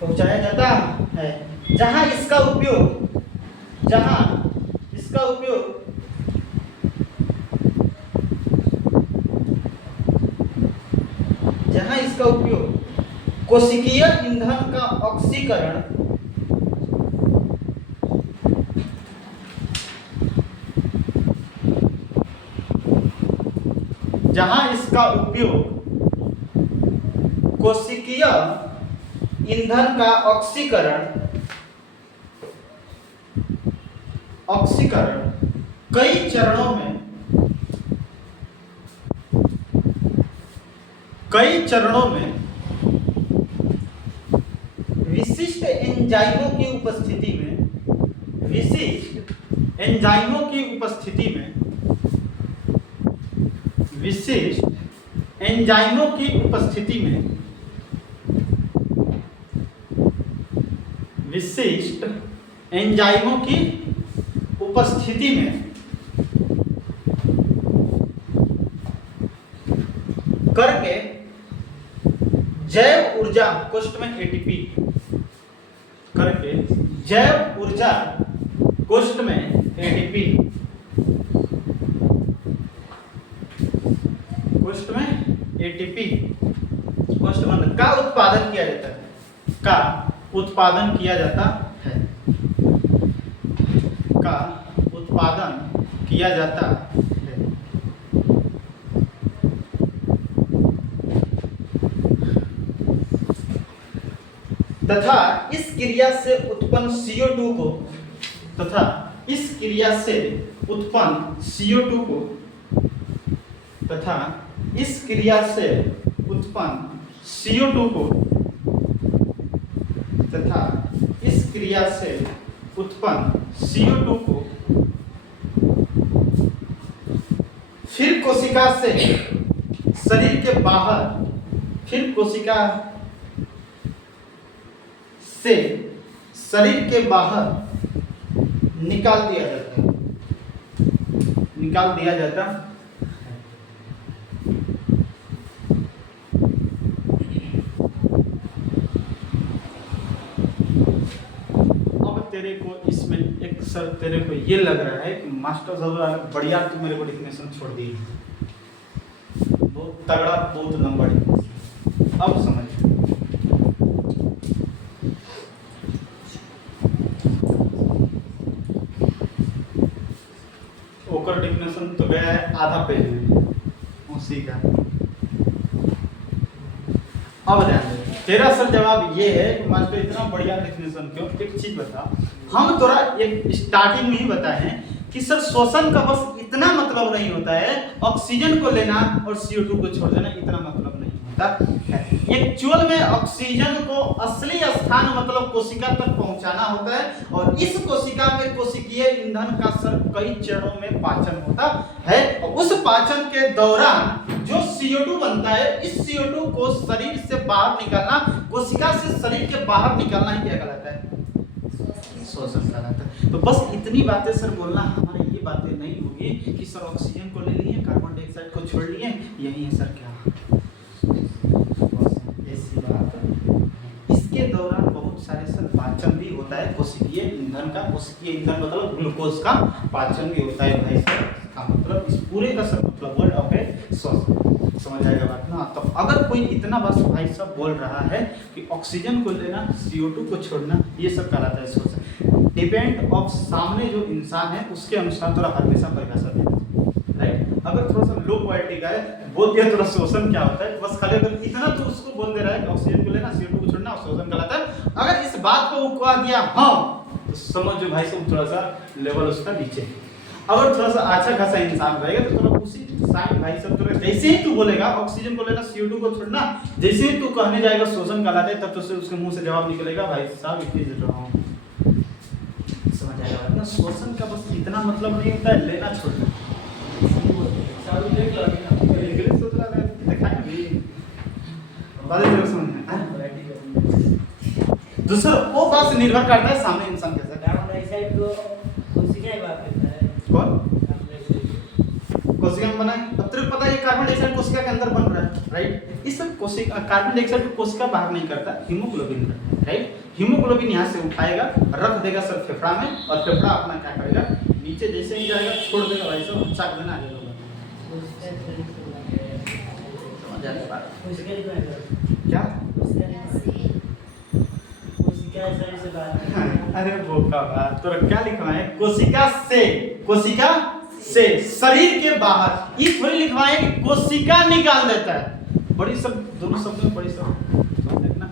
पहुंचाया जाता है जहां इसका उपयोग कोशिकीय ईंधन का ऑक्सीकरण कोशिकीय ईंधन का ऑक्सीकरण कई चरणों में विशिष्ट एंजाइमों की उपस्थिति में करके जैव ऊर्जा कोष्ठ में एटीपी करके जैव ऊर्जा कोष्ठ में एटीपी का उत्पादन किया जाता है। तथा इस क्रिया से उत्पन्न CO2 को उत्पन्न CO2 को तथा इस क्रिया से उत्पन्न CO2 को तथा इस क्रिया से उत्पन्न CO2 को फिर कोशिका से शरीर के बाहर, फिर कोशिका से शरीर के बाहर निकाल दिया जाता है, निकाल दिया जाता है। तेरे को इसमें एक सर तेरे को ये लग रहा है कि मास्टर साहब बढ़िया तू मेरे को डिफिनेशन छोड़ दी, बहुत तगड़ा, बहुत लंबा डिफिनेशन। अब समझ ओकर डिफिनेशन तो गया है आधा पेज में उसी का। अब ध्यान दे, तेरा सर जवाब ये है कि मास्टर इतना बढ़िया डेफिनेशन क्यों। एक चीज बता, हम थोड़ा एक स्टार्टिंग में ही बताए हैं कि सर श्वसन का बस इतना मतलब नहीं होता है ऑक्सीजन को लेना और CO2 को छोड़ देना, इतना मतलब नहीं होता है। एक्चुअल में ऑक्सीजन को असली स्थान मतलब कोशिका तक पहुंचाना होता है और इस कोशिका में कोशिकीय ईंधन का सर कई चरणों में पाचन होता है और उस पाचन के दौरान जो CO2 बनता है, इस CO2 को शरीर से बाहर निकालना, कोशिका से शरीर के बाहर निकालना ही क्या कहलाता है? श्वसन कहलाता है। तो बस इतनी बातें सर बोलना, हमारे ये बातें नहीं होगी कि सर ऑक्सीजन को ले लिए, कार्बन डाइऑक्साइड को छोड़ लिए, यही है सर क्या। ऐसी बात, इसके दौरान बहुत सारे सर पाचन भी होता है कोशिकीय ईंधन का। कोशिकीय ईंधन मतलब ग्लूकोज का पाचन भी होता है भाई सर का मतलब इस पूरे का सर मतलब वर्ड ऑफ ए श्वसन। समझ आएगा बात ना। तो अगर कोई इतना बस भाई सब बोल रहा है कि ऑक्सीजन को लेना, CO2 को छोड़ना, ये सब कहलाता है श्वसन। डिपेंड ऑफ सामने जो इंसान है उसके अनुसार थोड़ा हमेशा परिभाषा देना, राइट। अगर थोड़ा सा लो क्वालिटी का है, बोल दिया थोड़ा श्वसन क्या होता है, बस खाली अगर इतना तो उसको बोल दे रहा है कि ऑक्सीजन को लेना, CO2 को छोड़ना, श्वसन कहलाता है। अगर इस बात को वो कह दिया हाँ, तो समझ जो भाई सब थोड़ा सा लेवल उसका नीचे। अगर थोड़ा सा अच्छा खासा इंसान रहेगा तो थोड़ा उसी साइन भाई सब थोड़ा, जैसे ही तू बोलेगा ऑक्सीजन को लेना, CO2 को छोड़ना, जैसे ही तू कहने जाएगा श्वसन कहलाता है, तब तो उसके मुंह से जवाब निकलेगा भाई साहब इतनी दे रहा हूँ। समझ आएगा ना। श्वसन का बस इतना मतलब नहीं होता है लेना छोड़ना। इंग्लिश सोच रहा था दिखाएं अभी बातें जरूर समझ में। दूसरा वो बात से निर्भर करता है सामने इंसान कैसा। कार्बन डाइऑक्साइड को कोशिका ही बात करता है। कौन? कोशिका में बना है। अब तेरे को पता है ये कार्बन डाइऑक्साइड कोशिका के अंदर बन रहा है, राइट। इस सब कोशिका, कार्बन डाइऑक्साइड को कोशिका बाहर नहीं करता, हीमोग्लोबिन करता है, राइट। हीमोग्लोबिन यहाँ से उठाएगा, रख देगा सर फेफड़ा में और फेफड़ा अपना क्या करेगा, नीचे जैसे ही जाएगा छोड़ देगा भाई सब, चाक देना आ जाएगा। समझ आया बात? क्या? अरे बोका बात, तो क्या लिखवाए? कोशिका से, कोशिका से शरीर के बाहर, ये थोड़ी लिखवाए कि कोशिका निकाल देता है। बड़ी सब दोनों शब्दों में बड़ी सब देखना,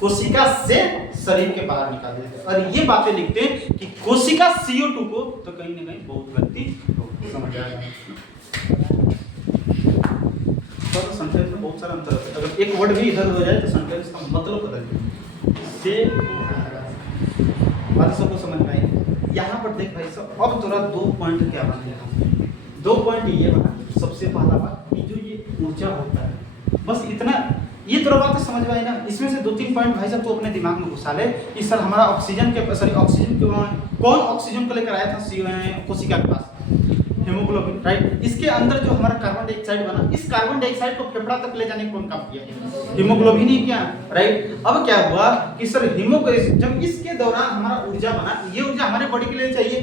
कोशिका से शरीर के बाहर निकाल देता है। और ये बातें लिखते हैं कि कोशिका CO2 को, तो कहीं ना कहीं बहुत गलती हो। समझ आएगा? तो सेंटेंस में बहुत सारा अंतर होता है। अगर एक वर्ड भी इधर हो जाए तो सेंटेंस का मतलब बदल जाए। से बात सबको समझ में आई। यहाँ पर देख भाई सब, अब थोड़ा 2 पॉइंट क्या बना, 2 पॉइंट ये बना। सबसे पहला बात कि जो ये ऊर्जा होता है, बस इतना, ये थोड़ा बात समझ में आई ना। इसमें से 2-3 पॉइंट भाई साहब तो अपने दिमाग में घुसा ले कि सर हमारा ऑक्सीजन के, सॉरी ऑक्सीजन कौन ऑक्सीजन को लेकर आया था कोशिका के पास? Haemoglobin, right. इसके अंदर जो हमारा कार्बन डाइऑक्साइड बना, इस कार्बन डाइऑक्साइड को फेफड़ा तक ले जाने कौन काम किया? हीमोग्लोबिन ही किया, राइट। अब क्या हुआ कि सर हीमोग्लोबिन, जब इसके दौरान हमारा ऊर्जा बना, ये ऊर्जा हमारे बॉडी के लिए चाहिए।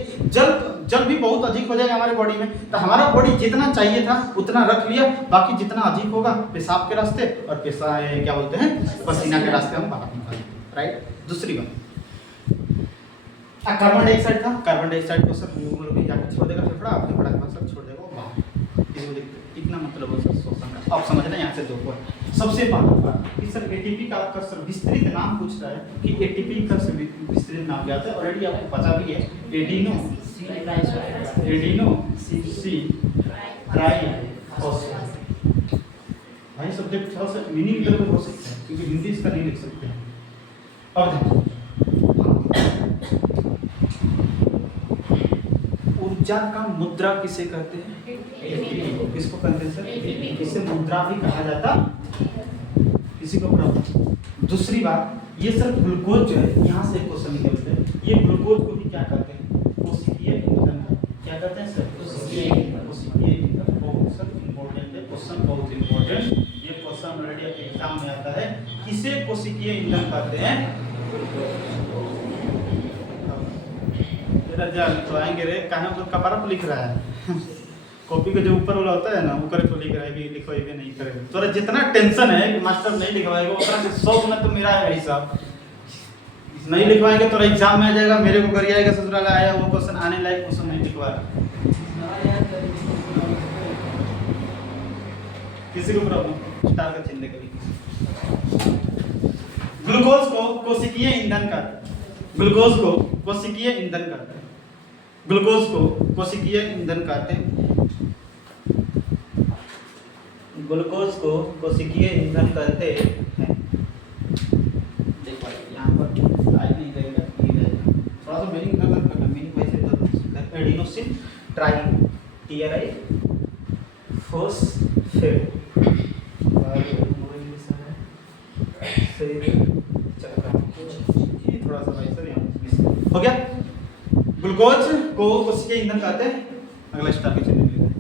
जल भी बहुत अधिक हो जाएगा हमारे बॉडी में, तो हमारा बॉडी जितना चाहिए था उतना रख लिया, बाकी जितना अधिक होगा पेशाब के रास्ते और क्या बोलते हैं, पसीना के रास्ते हम बाहर निकालेंगे, राइट। दूसरी बात, कार्बन डाइऑक्साइड था, कार्बन डाइऑक्साइड को सर हीमोग्लोबिन जाकर छोड़ देगा फेफड़ा, फेफड़ा के पास सर छोड़ देगा बाहर। इतना मतलब हो सर श्वसन का। अब समझना यहाँ से 2 पॉइंट। सबसे पहला बात कि सर ATP का सर विस्तृत नाम पूछ रहा है कि ATP का विस्तृत नाम क्या होता है, ऑलरेडी आपको पता भी है, एडिनो एडिनो सी ट्राई फॉस्फेट। भाई सब्जेक्ट थोड़ा सा मीनिंग इधर उधर हो सकता है क्योंकि हिंदी इसका नहीं लिख सकते हैं। अब देखो ऊर्जा का मुद्रा किसे कहते हैं? किसको कहते हैं सर? इसे मुद्रा भी कहा जाता, किसी को प्रॉब्लम। दूसरी बात, ये सर ग्लूकोज जो है, यहाँ से क्वेश्चन निकलते हैं, ये ग्लूकोज को भी क्या कहते हैं? कोशिकीय ईंधन। क्या कहते हैं सर? कोशिकीय ईंधन। बहुत सर इंपॉर्टेंट है क्वेश्चन, बहुत इंपॉर्टेंट। ये क्वेश्चन ऑलरेडी एग्जाम में आता है। किसे कोशिकीय ईंधन कहते हैं? तेरा जा तो आएंगे रे, कहाँ पर कपड़ा पर लिख रहा है कॉपी का जो ऊपर वाला होता है ना, वो करे तो लिख रहा है कि लिखवाइए नहीं करेगा। तोरा जितना टेंशन है कि मास्टर नहीं लिखवाएगा, उतना के 100 गुना तो मेरा है हिसाब। नहीं लिखवाएंगे तो एग्जाम में आ जाएगा, मेरे को कर आएगा, ससुराल आया वो क्वेश्चन आने लायक क्वेश्चन नहीं लिखवा। किसी को प्रॉब्लम स्टार का चिन्ह कभी। ग्लूकोज को कोशिकीय ईंधन कहते हैं। ग्लूकोज को कोशिकीय ईंधन कहते हैं। ग्लूकोज को कोशिकीय ईंधन कहते हैं। ग्लूकोज को कोशिकीय ईंधन कहते हैं। देखो यहाँ पर आई नहीं रहेगा, ये रहेगा। थोड़ा सा मीनिंग इधर करना, मीनिंग वैसे इधर एडिनोसिन ट्राई टीआरआई फॉस्फेट। थोड़ा सा भाई सर यहाँ हो गया। ग्लूकोज को कोशिकीय ईंधन कहते हैं। अगला स्टार के चिन्ह लिखते हैं।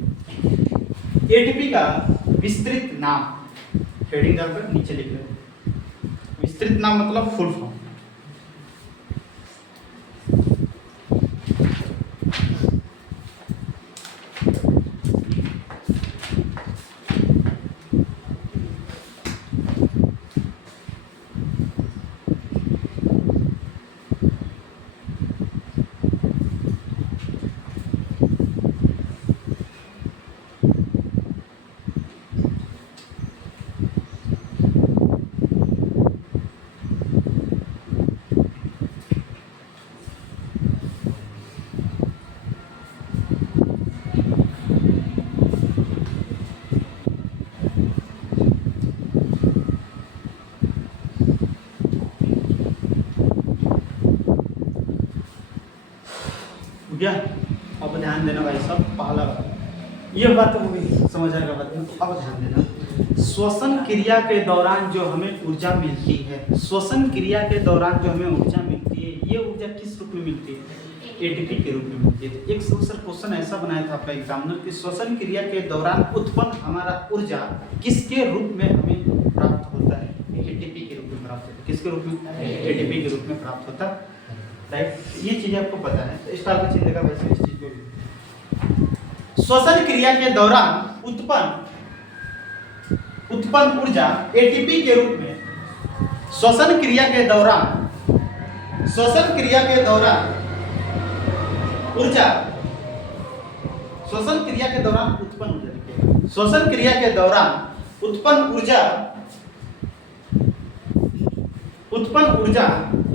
एटीपी का विस्तृत नाम, हेडिंग डालकर नीचे लिख रहे हैं। विस्तृत नाम मतलब फुल फॉर्म। गया। अब ध्यान देना भाई सब, पहला ये बात हो गई, समझ आएगा बात में। अब ध्यान देना, श्वसन क्रिया के दौरान जो हमें ऊर्जा मिलती है, श्वसन क्रिया के दौरान जो हमें ऊर्जा मिलती है, ये ऊर्जा किस रूप में मिलती है? एटीपी के रूप में मिलती है। एक सर क्वेश्चन ऐसा बनाया था आपका एग्जामिनर कि श्वसन क्रिया के दौरान उत्पन्न हमारा ऊर्जा किसके रूप में हमें प्राप्त होता है? एटीपी के रूप में प्राप्त होता है। किसके रूप में? एटीपी के रूप में प्राप्त होता है। राइट, ये चीज आपको पता है। तो स्टार का चिन्ह देगा वैसे इस चीज को भी। श्वसन क्रिया के दौरान उत्पन्न ऊर्जा एटीपी के रूप में, श्वसन क्रिया के दौरान ऊर्जा, श्वसन क्रिया के दौरान उत्पन्न ऊर्जा, श्वसन क्रिया के दौरान उत्पन्न ऊर्जा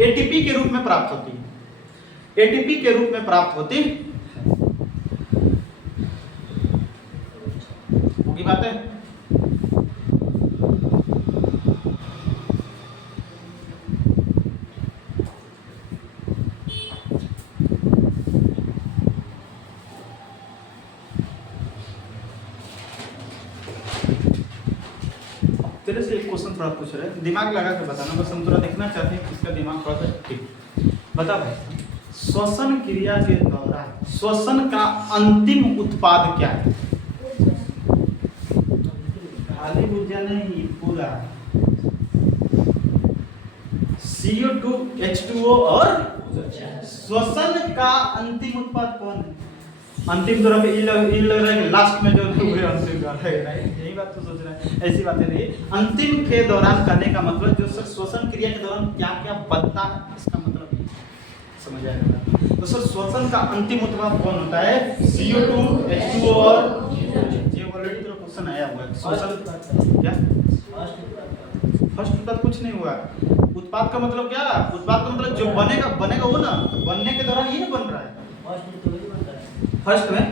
एटीपी के रूप में प्राप्त होती है। एटीपी के रूप में प्राप्त होती होगी बात है। तेरे से एक क्वेश्चन थोड़ा पूछ रहे हैं, दिमाग लगा के बताना, बस हम थोड़ा देखना चाहते हैं इसका दिमाग थोड़ा सा ठीक। बता भाई, श्वसन क्रिया के दौरान श्वसन का अंतिम उत्पाद क्या है? खाली ऊर्जा नहीं, पूरा CO2 H2O और श्वसन का अंतिम उत्पाद कौन है? अंतिम तो लग रहा है लास्ट में जो हुए अंतिम है, यही बात तो सोच रहा है। ऐसी बातें नहीं, अंतिम के दौरान करने का मतलब जो सर श्वसन क्रिया के दौरान क्या क्या बनता है, इसका मतलब समझ आएगा। तो सर श्वसन का अंतिम उत्पाद कौन होता है? CO2 H2O और ये ऑलरेडी तो क्वेश्चन आया हुआ है। श्वसन क्या फर्स्ट उत्पाद कुछ नहीं हुआ। उत्पाद का मतलब क्या? उत्पाद का मतलब जो बनेगा वो ना, बनने के दौरान ये बन रहा है। फर्स्ट में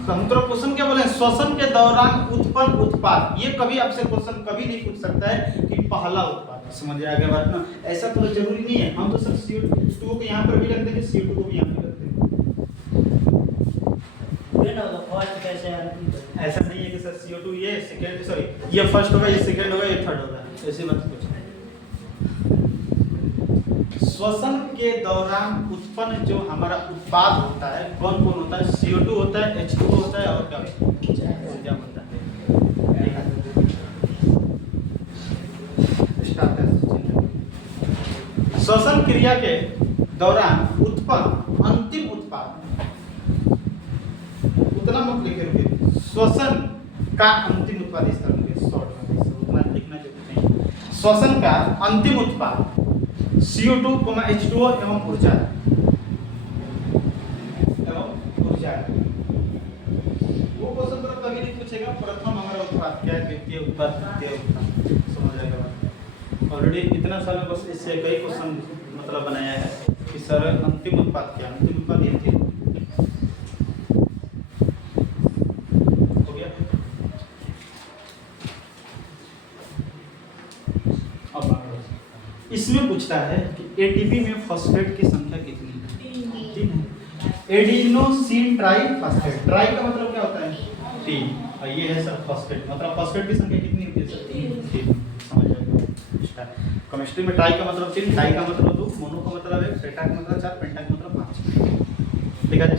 तो हम तो क्वेश्चन क्या बोले, श्वसन के दौरान उत्पन्न उत्पाद। ये कभी आपसे क्वेश्चन कभी नहीं पूछ सकता है कि पहला उत्पाद। समझ आ गया बात ना? ऐसा तो जरूरी नहीं है, हम तो सर CO2 को यहाँ पर भी रख देंगे, CO2 को भी यहाँ पे रख देंगे। ये ना तो फर्स्ट कैसे है? ऐसा नहीं है कि सर CO2 ये सेकंड, सॉरी ये फर्स्ट होगा, ये सेकंड होगा, ये थर्ड होगा, ऐसी बात कुछ नहीं। श्वसन के दौरान उत्पन्न जो हमारा उत्पाद होता है कौन कौन होता है? CO2 होता है, H2O होता है और क्या ऊर्जा होता है। श्वसन क्रिया के दौरान उत्पन्न अंतिम उत्पाद, उतना मत लिखे रुके, श्वसन का अंतिम उत्पाद इस तरह के शॉर्ट में उतना लिखना जरूरी नहीं। श्वसन का अंतिम उत्पाद CO2, H2O एवं ऊर्जा वो क्वेश्चन तो कभी नहीं पूछेगा। प्रथम हमारा उत्पाद क्या है, द्वितीय उत्पाद, तृतीय उत्पाद, समझ आएगा। ऑलरेडी इतना साल में बस इससे कई क्वेश्चन मतलब बनाया है कि सर अंतिम उत्पाद क्या, अंतिम उत्पाद ये थे। हो गया? अब इसमें पूछता है कि ATP में फॉस्फेट की संख्या कितनी है? 3 है। एडिनोसिन ट्राइफॉस्फेट, ट्राई का मतलब क्या होता है? 3, और ये है सर फॉस्फेट, मतलब फॉस्फेट की संख्या कितनी होती है सर? 3। समझ जाएगा। केमिस्ट्री में ट्राई का मतलब 3, डाई का मतलब 2, मोनो का मतलब 1, पेटा का मतलब 4, पेंटा का मतलब 5। देखा जाए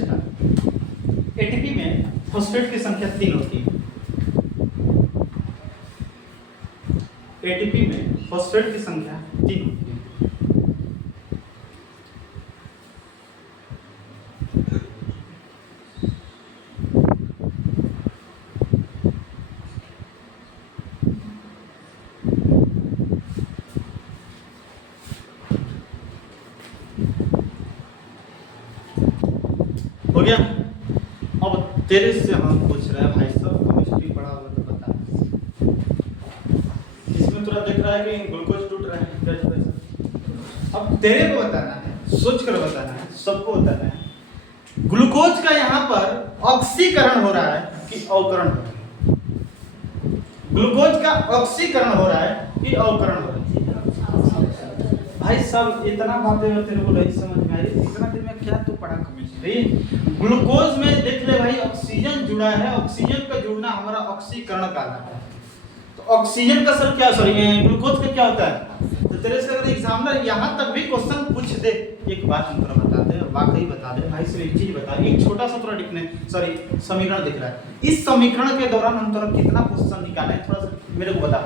ATP में फॉस्फेट की संख्या 3 होती है। ATP में फॉस्फेट की संख्या 3 होती है। हो गया? अब तेरे से हम पूछ रहे हैं भाई साहब, केमिस्ट्री पढ़ा हुआ तो बता। इसमें थोड़ा दिख रहा है कि ग्लूकोज टूट रहा है। अब तेरे को बताना है, सोच कर बताना है, सबको बताना है ग्लूकोज का यहाँ पर ऑक्सीकरण हो रहा है कि अवकरण हो रहा है? ग्लूकोज का ऑक्सीकरण हो रहा है कि अवकरण हो रहा है? भाई साहब इतना बातें तेरे को नहीं समझ में आ रही, इतना दिन में क्या तू पढ़ा केमिस्ट्री? ग्लूकोज में देख ले भाई ऑक्सीजन जुड़ा है, ऑक्सीजन का जुड़ना हमारा ऑक्सीकरण कहलाता है। तो ऑक्सीजन का सर क्या, सॉरी ग्लूकोज का क्या होता है? तो तेरे से अगर एग्जामिनर यहाँ तक भी क्वेश्चन पूछ दे, एक बात हम थोड़ा बता दे, वाकई बता दे भाई सिर्फ एक चीज बता, एक छोटा सा थोड़ा लिखने, सॉरी समीकरण दिख रहा है, इस समीकरण के दौरान हम थोड़ा कितना क्वेश्चन निकाले हैं, थोड़ा सा मेरे को बता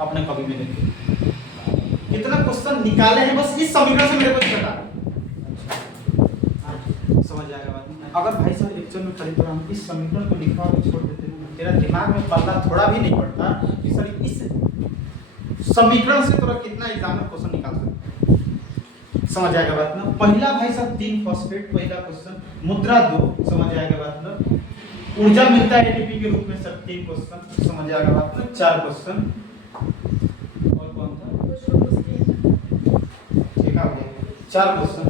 अपने कॉपी में लिख के कितना क्वेश्चन निकाले हैं बस इस समीकरण से मेरे को बता। समझ आएगा बात? अगर भाई साहब एक्चुअल में करीब हम इस समीकरण को लिखा और छोड़ देते हैं, तेरा दिमाग में पल्ला थोड़ा भी नहीं पड़ता कि सर इस समीकरण से थोड़ा कितना एग्जाम में क्वेश्चन निकाल सकते हैं। समझ आएगा बात ना? पहला भाई साहब 3 फॉस्फेट, पहला क्वेश्चन। मुद्रा 2, समझ आएगा बात ना? ऊर्जा मिलता है ATP के रूप में सर 3 क्वेश्चन, समझ आएगा बात ना? 4 क्वेश्चन। और कौन था? ठीक है, 4 क्वेश्चन।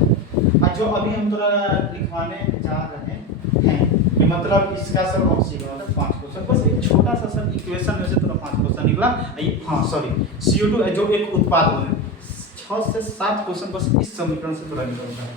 जो अभी हम थोड़ा लिखवाने जा रहे हैं कि मतलब इसका सर ऑक्सीजन मतलब 5 क्वेश्चन, बस एक छोटा सा सर इक्वेशन में से थोड़ा 5 क्वेश्चन निकला। हाँ सॉरी, CO2 जो एक उत्पाद बने, 6 से 7 क्वेश्चन बस इस समीकरण से थोड़ा निकलता है।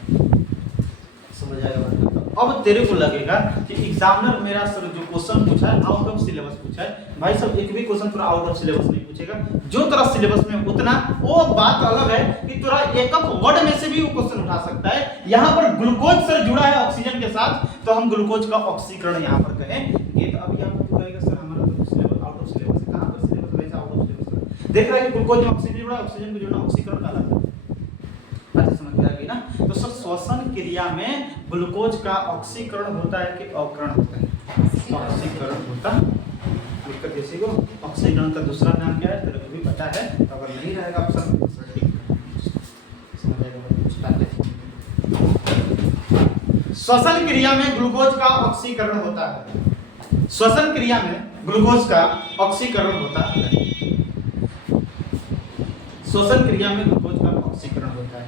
समझ आएगा बात? अब तेरे को लगेगा कि एग्जामिनर मेरा सर जो क्वेश्चन पूछा है आउट ऑफ सिलेबस पूछा है। भाई सब एक भी क्वेश्चन थोड़ा आउट ऑफ सिलेबस नहीं पूछेगा, जो तेरा सिलेबस में उतना, वो बात अलग है कि थोड़ा एक वर्ड में से भी वो क्वेश्चन उठा सकता है। यहाँ पर ग्लूकोज सर जुड़ा है ऑक्सीजन के साथ, तो हम ग्लूकोज का ऑक्सीकरण यहाँ पर कहेंगे। तो अभी यहाँ पर कहेगा सर हमारा तो सिलेबस आउट ऑफ सिलेबस है। कहाँ पर सिलेबस वैसा आउट ऑफ सिलेबस देख रहा है कि ग्लूकोज में ऑक्सीजन जुड़ा है, ऑक्सीजन को जुड़ना ऑक्सीकरण कहलाता है। बात समझ में आ गई ना? तो सर श्वसन क्रिया में ग्लूकोज का ऑक्सीकरण होता है कि अवकरण होता है? ऑक्सीकरण होता है। दिक्कत किसी को? ऑक्सीकरण का दूसरा नाम क्या है तेरे को भी पता है, तो अगर नहीं रहेगा ऑप्शन समझ आएगा। श्वसन क्रिया में ग्लूकोज का ऑक्सीकरण होता है। श्वसन क्रिया में ग्लूकोज का ऑक्सीकरण होता है। श्वसन क्रिया में ग्लूकोज का ऑक्सीकरण होता है।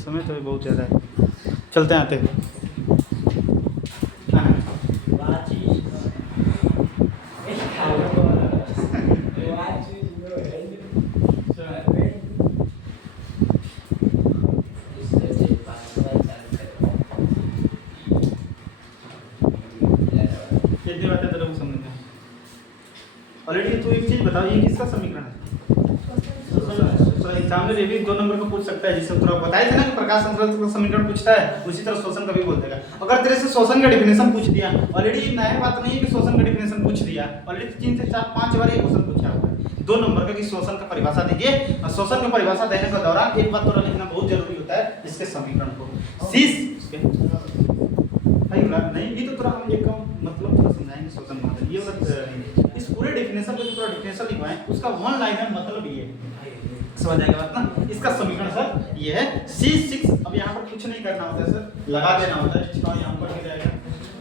समय तो बहुत ज़्यादा है, चलते आते हैं। कितनी बातें तेरे को समझ में ऑलरेडी। तो एक चीज़ बताओ, ये किसका समीकरण है? एग्जामिनर ये भी 2 नंबर का पूछ सकता है, जिससे तुरंत बताए थे ना कि प्रकाश संश्लेषण का समीकरण पूछता है, उसी तरह शोषण का भी बोल देगा। अगर तेरे से शोषण का डेफिनेशन पूछ दिया, ऑलरेडी नया बात नहीं है कि शोषण का डेफिनेशन पूछ दिया, ऑलरेडी 3 से 4 5 बार ये क्वेश्चन पूछा हुआ है 2 नंबर का कि शोषण का परिभाषा दीजिए। और शोषण की परिभाषा देने के दौरान एक बात थोड़ा लिखना बहुत जरूरी होता है, इसके समीकरण को शीश नहीं, ये तो थोड़ा हम एक मतलब थोड़ा समझाएंगे शोषण मतलब ये मतलब इस पूरे डेफिनेशन को जो थोड़ा डेफिनेशन लिखवाएं, उसका वन लाइनर मतलब ये समझ जाएगा बात ना। इसका समीकरण सर ये है C6। अब यहाँ पर कुछ नहीं करना होता है सर, लगा देना होता है। 6 यहाँ पर भी रहेगा,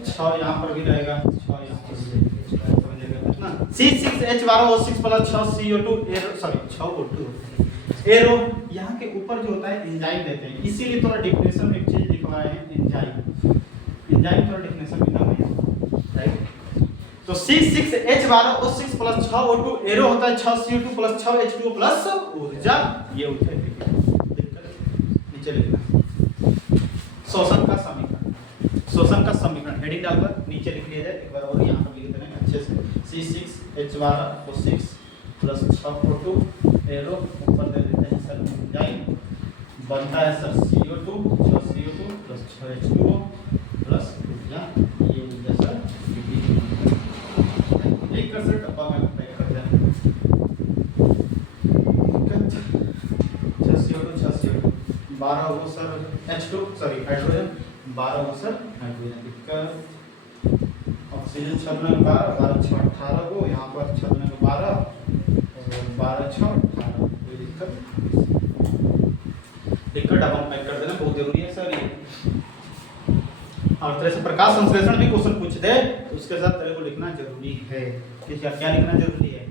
6 यहाँ पर भी रहेगा, 6 यहाँ पर भी रहेगा, समझ जाएगा बात ना। C6H12O6 plus 6 CO2 arrow, sorry 6 O2 arrow. यहाँ के ऊपर जो होता है एंजाइम देते हैं, इसीलिए थोड़ा डेफिनेशन में एक चीज लिखवाए हैं, एंजाइम। एंजाइम थोड़ा डेफिनेशन में नाम है, राइट। तो C6H12O6 प्लस 6 O2 एरो होता है 6 CO2 प्लस 6 H2O प्लस ऊर्जा। ये ऊर्जा नीचे लिखना शोषण का समीकरण। शोषण का समीकरण हेडिंग डालकर नीचे लिख लिया जाए एक बार और, यहाँ पर लिख देना अच्छे से। C6H12O6 प्लस 6 O2 एरो, ऊपर दे देते हैं सर एंजाइम, बनता है sir CO2 6 CO2 plus 6 H2O plus ऊर्जा। ये ऊर्जा सर एक कर सर डब्बा में पैक कर देना। 6 CO2 12 हो सर H2 सॉरी हाइड्रोजन, 12 हो सर हाइड्रोजन दिक्कत। ऑक्सीजन 6 में 12 6 18 को यहाँ पर 6 में 12 और 12 6 18 कोई दिक्कत डब्बा में पैक कर देना बहुत जरूरी है सर ये। और तरह से प्रकाश संश्लेषण भी क्वेश्चन पूछ दे तो उसके साथ तेरे को लिखना जरूरी है। ठीक है, क्या लिखना जरूरी है?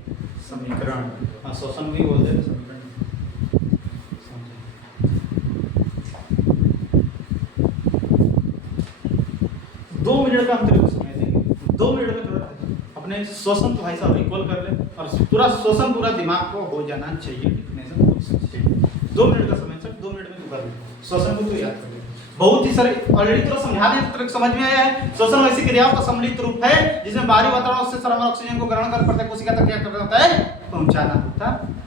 समीकरण। हाँ, शोषण भी बोल दे तो समीकरण। 2 मिनट का हम तेरे को समय देंगे, 2 मिनट में थोड़ा अपने शोषण को भाई साहब रिकॉल कर ले और पूरा शोषण पूरा दिमाग को हो जाना चाहिए। डेफिनेशन पूछ सकते हैं 2 मिनट का समय सर, 2 मिनट में तू कर ले शोषण को, तू याद कर ले। बहुत ही सारे ऑलरेडी तो समझा दिया, तो समझ में आया है। शोषण ऐसी क्रियाओं का सम्मिलित रूप है जिसमें बाहरी वातावरण से सरल ऑक्सीजन को ग्रहण कर प्रत्येक कोशिका तक क्या करना होता है? पहुंचाना होता है।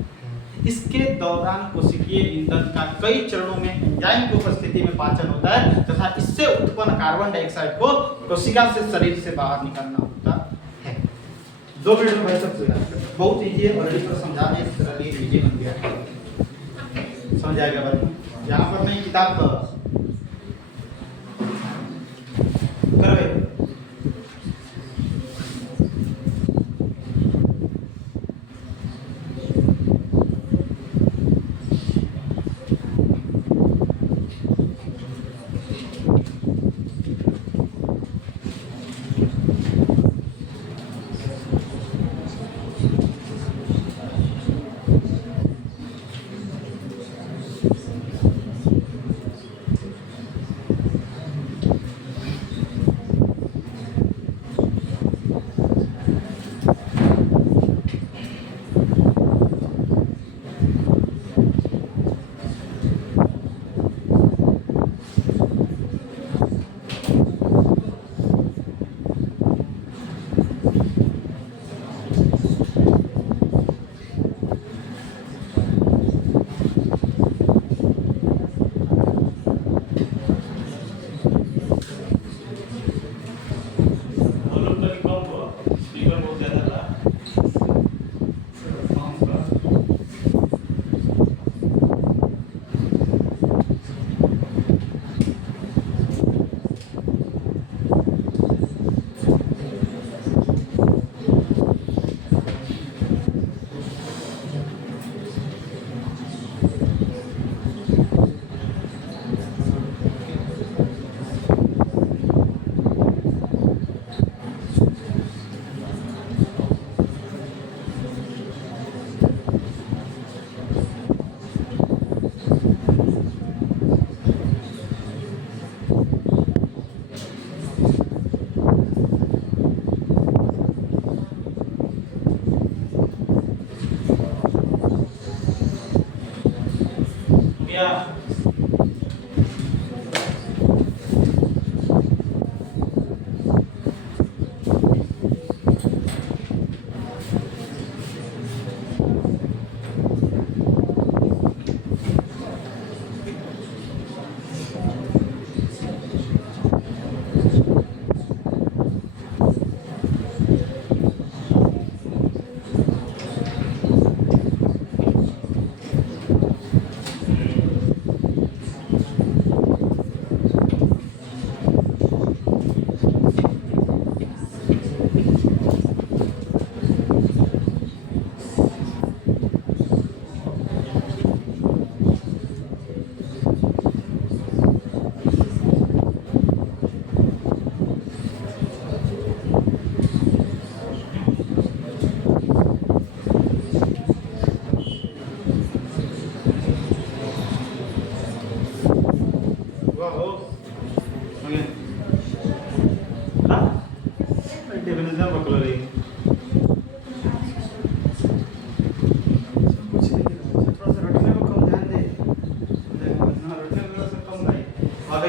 इसके दौरान कोशिकीय ईंधन का कई चरणों में एंजाइम की उपस्थिति में पाचन होता है तथा इससे उत्पन्न कार्बन डाइऑक्साइड को कोशिका से शरीर से बाहर निकालना होता है। 2 मिनट में भाई सब बहुत इजी है, ऑलरेडी तो समझा दिया, इस तरह इजी बन गया, समझ आएगा बात। यहाँ पर नहीं किताब कर क्या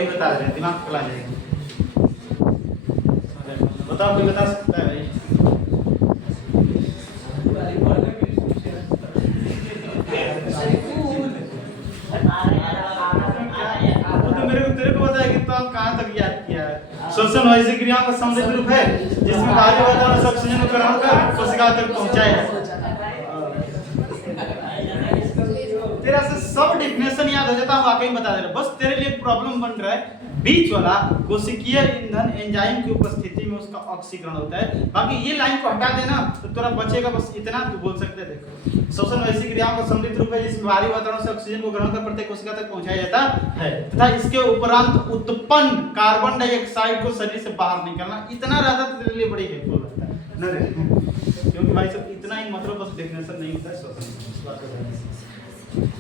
बता रहे हैं, दिमाग खुला जाएगा। बताओ कोई बता सकता है भाई? तेरे को पता है कि तो कहाँ तक याद किया है। श्वसन वैसी क्रियाओं का सम्मिलित रूप है जिसमें बाहरी वातावरण से ऑक्सीजन को ग्रहण कर कोशिका तक पहुंचाया है। तेरा से सब डेफिनेशन याद हो जाता है, वाकई बता दे रहा। बस तेरे लिए प्रॉब्लम बन रहा है बीच वाला कोशिकीय ईंधन एंजाइम की उपस्थिति में उसका ऑक्सीकरण होता है। बाकी ये लाइन को हटा देना तो तेरा बचेगा बस इतना तू बोल सकते हैं। देखो श्वसन वैसी क्रियाओं का सम्मिलित रूप है जिसमें बाहरी वातावरण से ऑक्सीजन को ग्रहण कर प्रत्येक कोशिका तक पहुंचाया जाता है तथा इसके उपरांत उत्पन्न कार्बन डाइऑक्साइड को शरीर से बाहर निकालना। इतना रहता तो तेरे लिए बड़ी हेल्पफुल रहता है ना रे, क्योंकि भाई सब इतना ही मतलब बस डेफिनेशन नहीं होता है श्वसन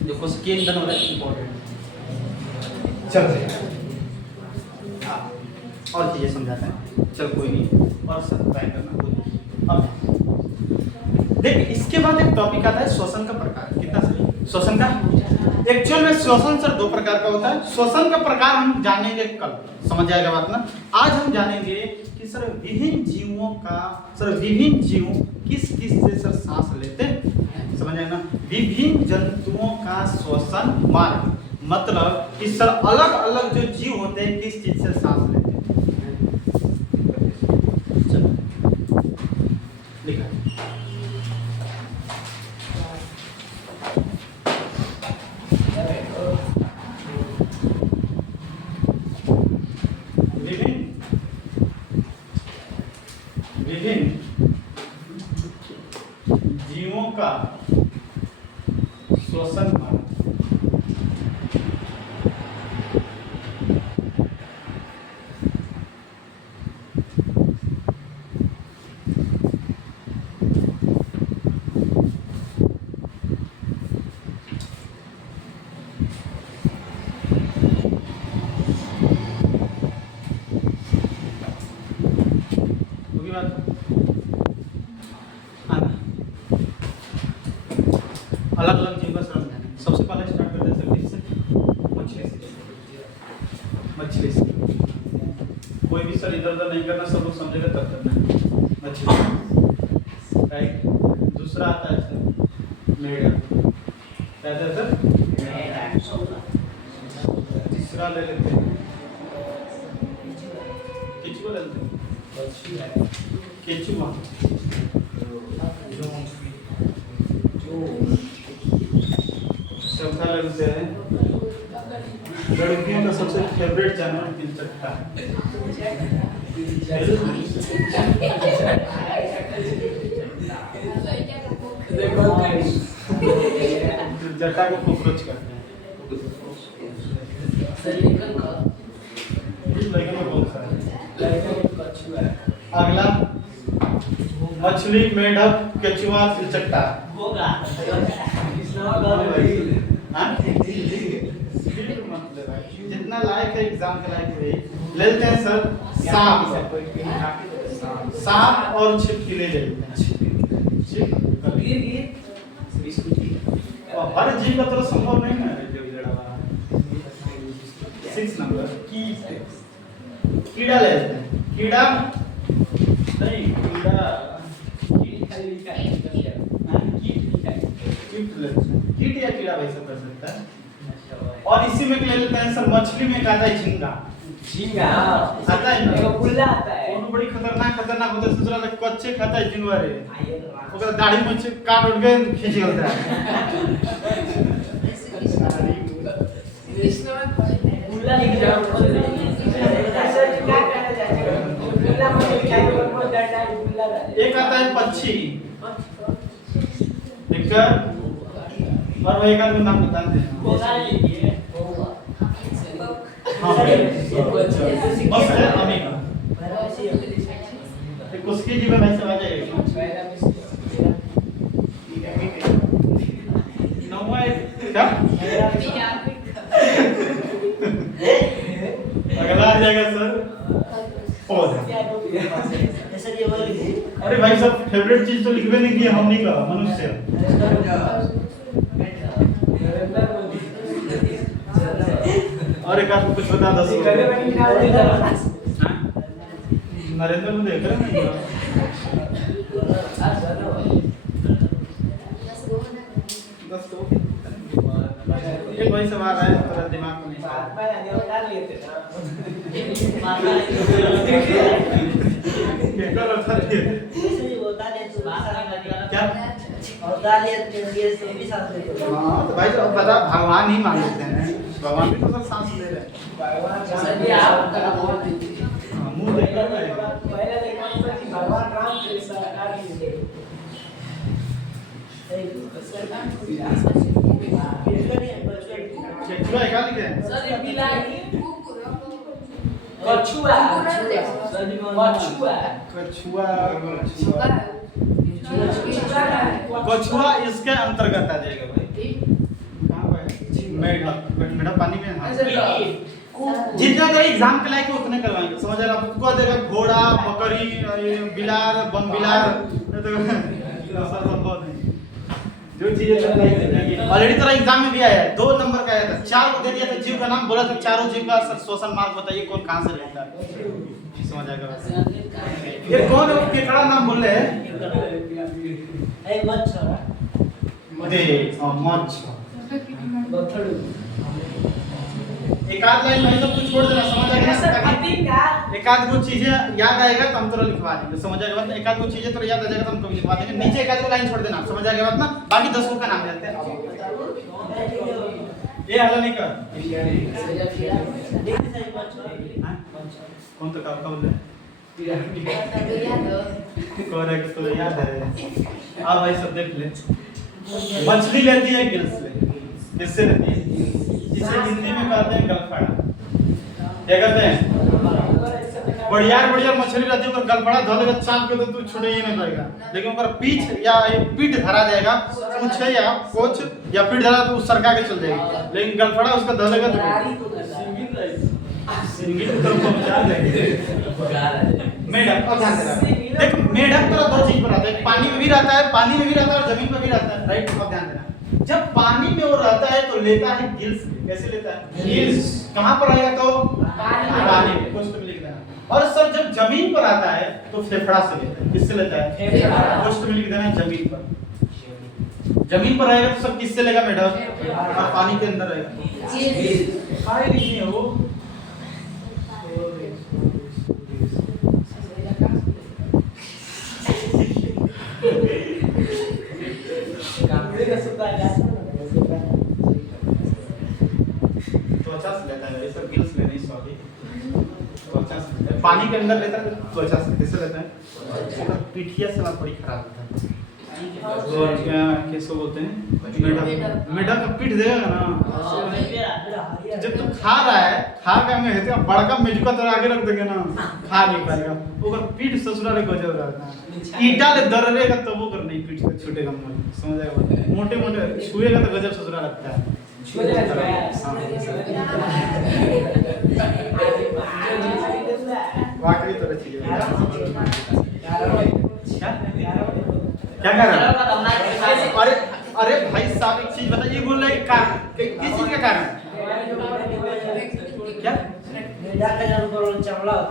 जो कोशिकीय ईंधन हो रहा है इंपॉर्टेंट। चल और चीजें समझाते हैं, चल कोई नहीं और सब ट्राई करना कोई नहीं। अब देख इसके बाद एक टॉपिक आता है श्वसन का प्रकार। कितना सही श्वसन का? एक्चुअल में श्वसन सर दो प्रकार का होता है। श्वसन का प्रकार हम जानेंगे कल, समझ जाएगा बात ना। आज हम जानेंगे कि सर विभिन्न जीवों का, सर विभिन्न जीव किस किस से सर सांस लेते हैं, समझ आएगा ना। विभिन्न जंतुओं का श्वसन मार्ग मतलब कि सर अलग अलग जो जीव होते हैं किस चीज से सांस लेते हैं। लिखा विभिन्न जीवों का श्वसन मार्ग। अलग अलग जीव का श्रम है। सबसे पहले स्टार्ट करते हैं सर मछली से। मछली से कोई भी सर इधर उधर नहीं करना, सब लोग समझेगा तब करना है। मछली राइट। दूसरा आता है सर मेढक। क्या आता है सर? तीसरा ले लेते हैं केचुआ ले लेते हैं। केचुआ चौथा ले लेते हैं लड़कियों का सबसे फेवरेट जानवर तिलचट्टा। तिलचट्टा को कॉकरोच कहते हैं। लेकिन बहुत सारे अगला मछली, मेढक, केचुआ, तिलचट्टा। जितना लायक है एग्जाम के लायक है ले लेते हैं सर सांप। सांप और छिपकली ले लेते हैं। हर जीव का तो संभव नहीं है। 6 नंबर कीड़ा ले लेते हैं। कीड़ा नहीं, कीड़ा कीट या कीड़ा वैसे कर सकता है। और इसी में ले लेते हैं सर मछली में आता है झींगा। झींगा आता है ना, एगो पुल्ला आता है। वो बड़ी खतरनाक होता है। दूसरा कच्चे खाता है झींगा रे, ओकरा दाढ़ी में काट उठ के खींच लेता है। पुल्ला लिख जाओ। ऐसा क्या कहना चाहते हो? पुल्ला में लिखा है वो डंडा पुल्ला। एक आता है पक्षी, एक और वो एक आदमी नाम बता दे। कोसा लिखिए। हां बस है अमीना। एक उसकी जी में भाई से आ जाएगा। नौवा क्या अगला आ जाएगा सर पौधा। अरे भाई सब फेवरेट चीज तो लिखवे नहीं किए हमने का मनुष्य। और एक आदमी कुछ बता 10 नरेंद्र मोदी देख रहे हैं। एक भाई सवाल है थोड़ा दिमाग में नहीं क्या तो भाई तो पता भगवान ही मान लेते हैं। भगवान भी तो सब सांस ले रहे हैं। मुंह देख रहा है भगवान राम कृष्ण केचुआ है क्या लिखे हैं? कछुआ कछुआ इसके अंतर्गत आ जाएगा भाई। कहाँ पे? मेढक पानी में। हाँ जितना तो एग्जाम के लायक उतने करवाएंगे, समझ रहे आप? उसको देगा घोड़ा, बकरी, बिलार, बम बिलार, तो संभव नहीं। जो चीजें ऑलरेडी तरह एग्जाम में भी आया है। 2 नंबर का आया था, 4 को दे दिया था जीव का नाम, बोला था चारों जीव का शोषण मार्ग बताइए कौन कहां से लेता है। समझ आएगा? ये कौन है? केकड़ा नाम बोले हैं। मच्छर एक आध लाइन भाई सब कुछ छोड़ देना, समझ आएगा? एक आध कुछ चीजें याद आएगा तो हम तुरंत लिखवा देंगे, समझ आएगा बात? एक आध कुछ चीजें तो याद आ जाएगा तो हम कभी लिखवा देंगे। नीचे एक आध लाइन छोड़ देना, समझ आएगा बात ना? बाकी 10 का नाम लेते हैं। ये हल्ला नहीं कर। कौन तो का बोल रहे हैं? करेक्ट, तो याद है। अब भाई सब देख ले। मछली लेती है गिल्स से, किससे लेती है? जिसे हिंदी में कहते हैं गलफड़ा। क्या कहते हैं? बढ़िया मछली रहती है, और गलफड़ा धो देगा चाप के तो तू छूटे ही नहीं पाएगा। लेकिन ऊपर पीठ या पीठ धरा जाएगा, पूछ या कोच या पीठ धरा तो उस सरका के चल जाएगी। लेकिन गलफड़ा उसका धो देगा तो सिंगिल तो पहुंचा देंगे। मेढक, अब ध्यान देना। देख मेढक तो 2 चीज पर आता है, पानी में भी रहता है, और जमीन पर भी रहता है, राइट? अब ध्यान देना, जब पानी में वो रहता है तो लेता है गिल्स में। कैसे लेता है? गिल्स। कहां पर आएगा तो? पानी में। पोस्ट में लिख देना। और सर जब जमीन पर आता है तो फेफड़ा से लेता है। किससे लेता है? पोस्ट में लिख देना जमीन पर। जमीन पर आएगा तो सब किससे लेगा मेढक? और पानी के अंदर आएगा खाए नहीं है वो। त्वचा से लेता है, सब गिल्स में नहीं, सॉरी, त्वचा से लेता है। पानी के अंदर लेता है त्वचा से। कैसे लेता है? पिठिया से बड़ी खराब होता है। और क्या किसको बोलते हैं? मेढक का पीठ देगा ना, जब तू खा रहा है, खा का में हेते बड़का मेजुका तो आगे रख देंगे ना, खा नहीं पाएगा। ओकर पीठ ससुरा रे गजब रहता है। ईटा ले दर्रेगा तो वो कर नहीं, पीठ से छूटेगा मन, समझ आएगा? मोटे छुएगा तो गजब ससुरा लगता है। वाकई तरह चीज है। क्या क्या कह रहा है? अरे अरे भाई साहब एक चीज बताइए, बोल रहे हैं किस चीज के कारण? क्या?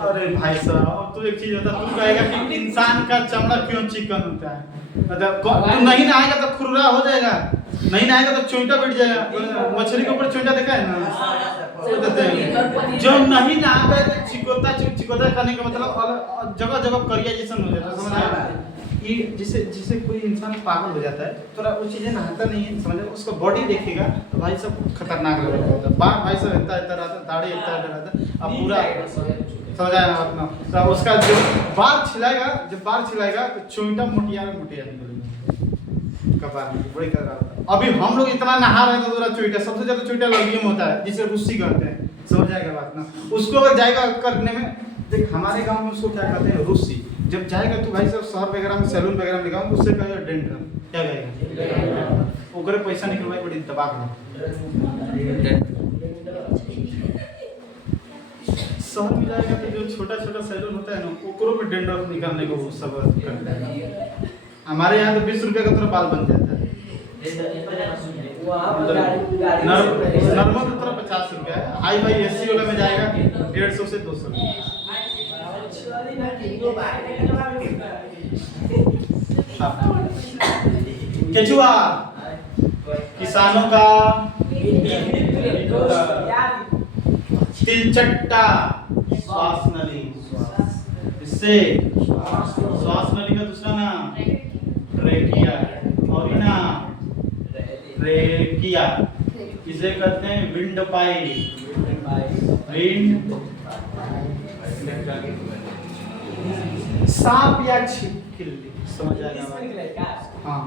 अरे भाई साहब अब तू एक चीज बता, तू कहेगा कि इंसान का चमड़ा क्यों चिकन होता है? मतलब तू नहीं नहाएगा तो खुररा हो जाएगा, नहीं नहाएगा तो चोंटा बैठ जाएगा। मछली के ऊपर चोंटा देखा है ना? जो नहीं नहाता है तो चिकोता खाने का मतलब जगह जगह करिया जैसा हो जाता है, समझ आया? ये जिसे कोई इंसान पागल हो जाता है, थोड़ा वो चीजें नहाता नहीं है, समझ, उसका बॉडी देखेगा तो भाई सब खतरनाक लगता है। बाल भाई सब इतना रहता है, दाढ़ी इतना रहता है, अब पूरा समझ आया ना अपना। तो उसका जो बाल छिलाएगा, जब बाल छिलाएगा तो चोंटा मोटिया निकलेगा कपाल में, बड़ी कर रहा होता है। अभी हम लोग इतना नहा रहे हैं तो थोड़ा चोंटा, सबसे ज्यादा चोंटा लड़कियों में होता है, जिसे रुस्सी कहते हैं, समझ जाएगा बात ना? उसको अगर जाएगा करने में, देख हमारे गांव में उसको क्या कहते हैं, रुस्सी। जब जाएगा तो भाई सब शहर वगैरह में सैलून वगैरह में लगाऊंगा, उससे कहेगा डेंड्रम, क्या कहेगा? ओकरे पैसा निकलवाई बड़ी दबाव में। शहर में जाएगा तो जो छोटा छोटा सैलून होता है ना, ओकरो में डेंड्रम निकालने को सब करता है। हमारे यहाँ तो 20 रुपये का तरह बाल बन जाता है, नॉर्मल तो तरह 50 रुपया है, हाई फाई एसी वाला में जाएगा 150 से 200। केचुआ किसानों का तिलचट्टा श्वास नली, इससे श्वास नली का दूसरा नाम ट्रेकिया, और ना ट्रेकिया इसे कहते हैं विंड पाइप, विंड। सांप या छिपकली, समझ आएगा? हाँ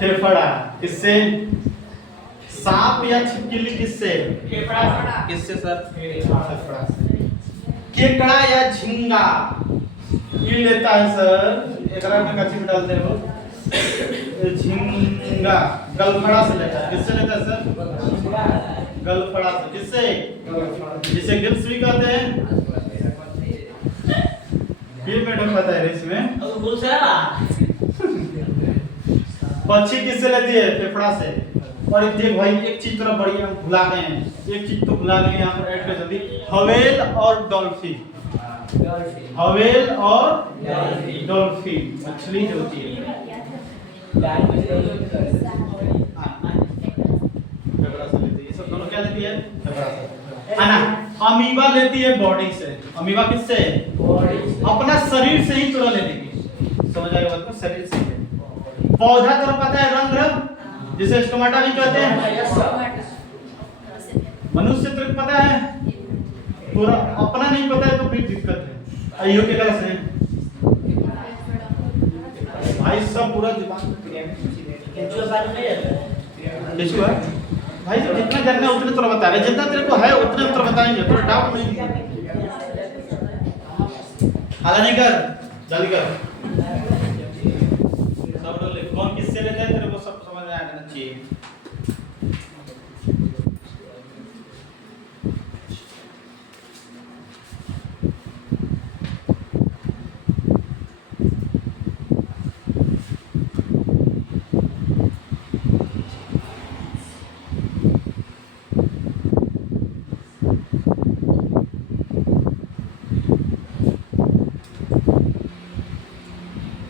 फेफड़ा किससे? सांप या छिपकली किससे? किससे सर? फेफड़ा से। केकड़ा या झींगा ये लेता है सर, एकरा में कच्ची में डालते हो, झींगा गलफड़ा से लेता है। किससे लेता है सर? गलफड़ा से। किससे? जिसे गिल्स भी कहते हैं। ये मैडम पता है इसमें पक्षी किससे लेती है? फेफड़ा से। और एक देख भाई, एक चीज थोड़ा बढ़िया भुला गए हैं, एक चीज तो भुला गए यहाँ पर ऐड कर जल्दी, हवेल और डॉल्फिन। हवेल और डॉल्फिन मछली जो होती है, ये सब दोनों क्या लेती है? फेफड़ा से। अमीबा लेती है बॉडी से। अमीबा किससे? अपना शरीर से ही चुरा लेने की, समझ आएगा बात? शरीर से। पौधा तो पता है रंग रंग, जिसे स्टोमेटा भी कहते हैं। मनुष्य तो पता है, पूरा अपना नहीं पता है तो फिर दिक्कत है। आइयो के तरह से भाई सब पूरा जुबान केचुआ भाई जितना जानना है उतने तो बता रहे, जितना तेरे को है उतने तो बताएंगे, थोड़ा डाउट नहीं। हाला नहीं कर, जल्दी कर। सब लोग लिख, कौन किससे लेता है तेरे को सब समझ में आ जाना चाहिए।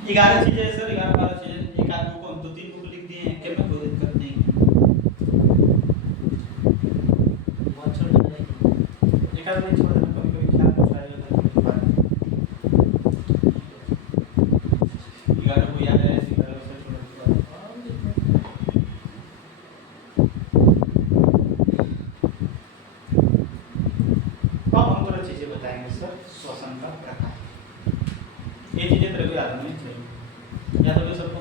ग्यारह चीजें सर, 11-12 चीजें। एक आदमी को 2-3 बुक लिख दिए हैं, क्या मैं कोई दिक्कत नहीं है। बहुत छोड़ जाएगी, एक आदमी छोड़ देना, कभी ख्याल नहीं आएगा। 11 को याद है, 11 से छोड़ देना। अब हम थोड़ा चीजें बताएंगे सर, श्वसन का प्रकार। ये चीजें तेरे को याद होनी चाहिए, याद होगी सबको?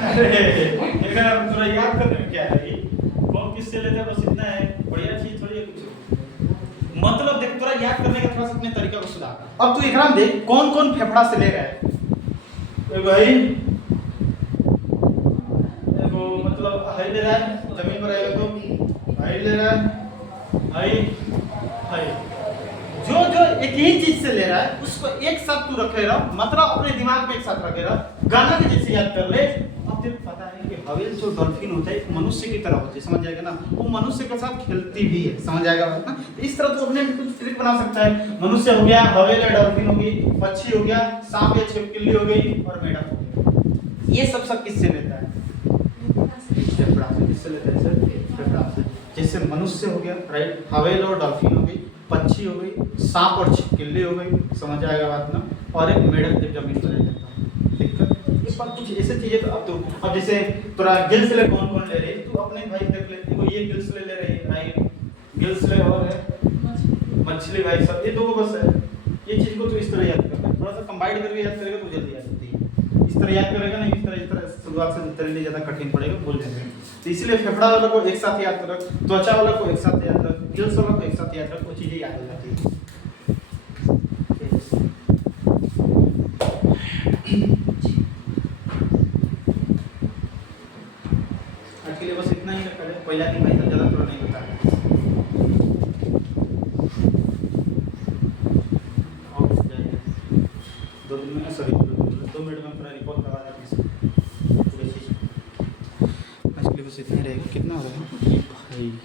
अरे थोड़ा याद करने में क्या है, कौन किससे लेते हैं, बस इतना है। बढ़िया चीज थोड़ी है कुछ, मतलब देख थोड़ा याद करने का थोड़ा सा अपने तरीका को सुधार। अब तू एकराम देख कौन कौन फेफड़ा से ले रहा है। भाई देखो मतलब हाई ले रहा है, जमीन पर आएगा तो हाई ले रहा है, हाय हाय जो जो एक ही चीज से ले रहा है उसको एक साथ तू रखे रहा, मतलब अपने दिमाग में एक साथ रखे रहा, गाना के जैसे याद कर ले। अब तेरे को पता है कि हवेल जो डॉल्फिन होता है एक मनुष्य की तरह होती है, समझ जाएगा ना, वो मनुष्य के साथ खेलती भी है, समझ जाएगा बात ना। तो इस तरह तू अपने कुछ ट्रिक बना सकता है। मनुष्य हो गया, हवेल या डॉल्फिन हो गई, पक्षी हो गया, सांप या छिपकली हो गई और मेढक हो गया। ये सब किससे लेता है? फेफड़ा से। किससे लेता है सर? फेफड़ा से। जैसे मनुष्य हो गया, राइट, हवेल और डॉल्फिन हो गई, पक्षी हो गई, सांप और छिपकली हो गई, समझ आएगा बात ना, और एक मेढक जब जमीन पर रहता है। दिक्कत एक बात कुछ ऐसे चीजें तो अब जैसे तोरा गिल्स ले कौन कौन ले रही है, तू अपने भाई देख ले, देखो ये गिल्स ले रही है, राइट, गिल्स ले और है मछली भाई, सब ये दो बस है। ये चीज को तू इस तरह याद कर, थोड़ा सा कंबाइन करके याद करेगा तो जल्दी याद होती है। इस तरह याद करेगा ना, इस तरह शुरुआत से तेरे लिए ज्यादा कठिन पड़ेगा, भूल जाएंगे। तो इसलिए फेफड़ा वाला को एक साथ याद रख, त्वचा वाला को एक साथ याद रख, गिल्स वाला को एक साथ याद रख, वो चीजें याद हो जाती है। आज के लिए बस इतना ही रखा है, पहला दिन भाई ज्यादा थोड़ा नहीं बता। और जाएगा 2 दिन में, सॉरी 2 मिनट में पूरा रिकॉर्ड करवा देंगे पूरे चीज। आज के लिए बस इतना ही रहेगा। कितना हो रहा है भाई?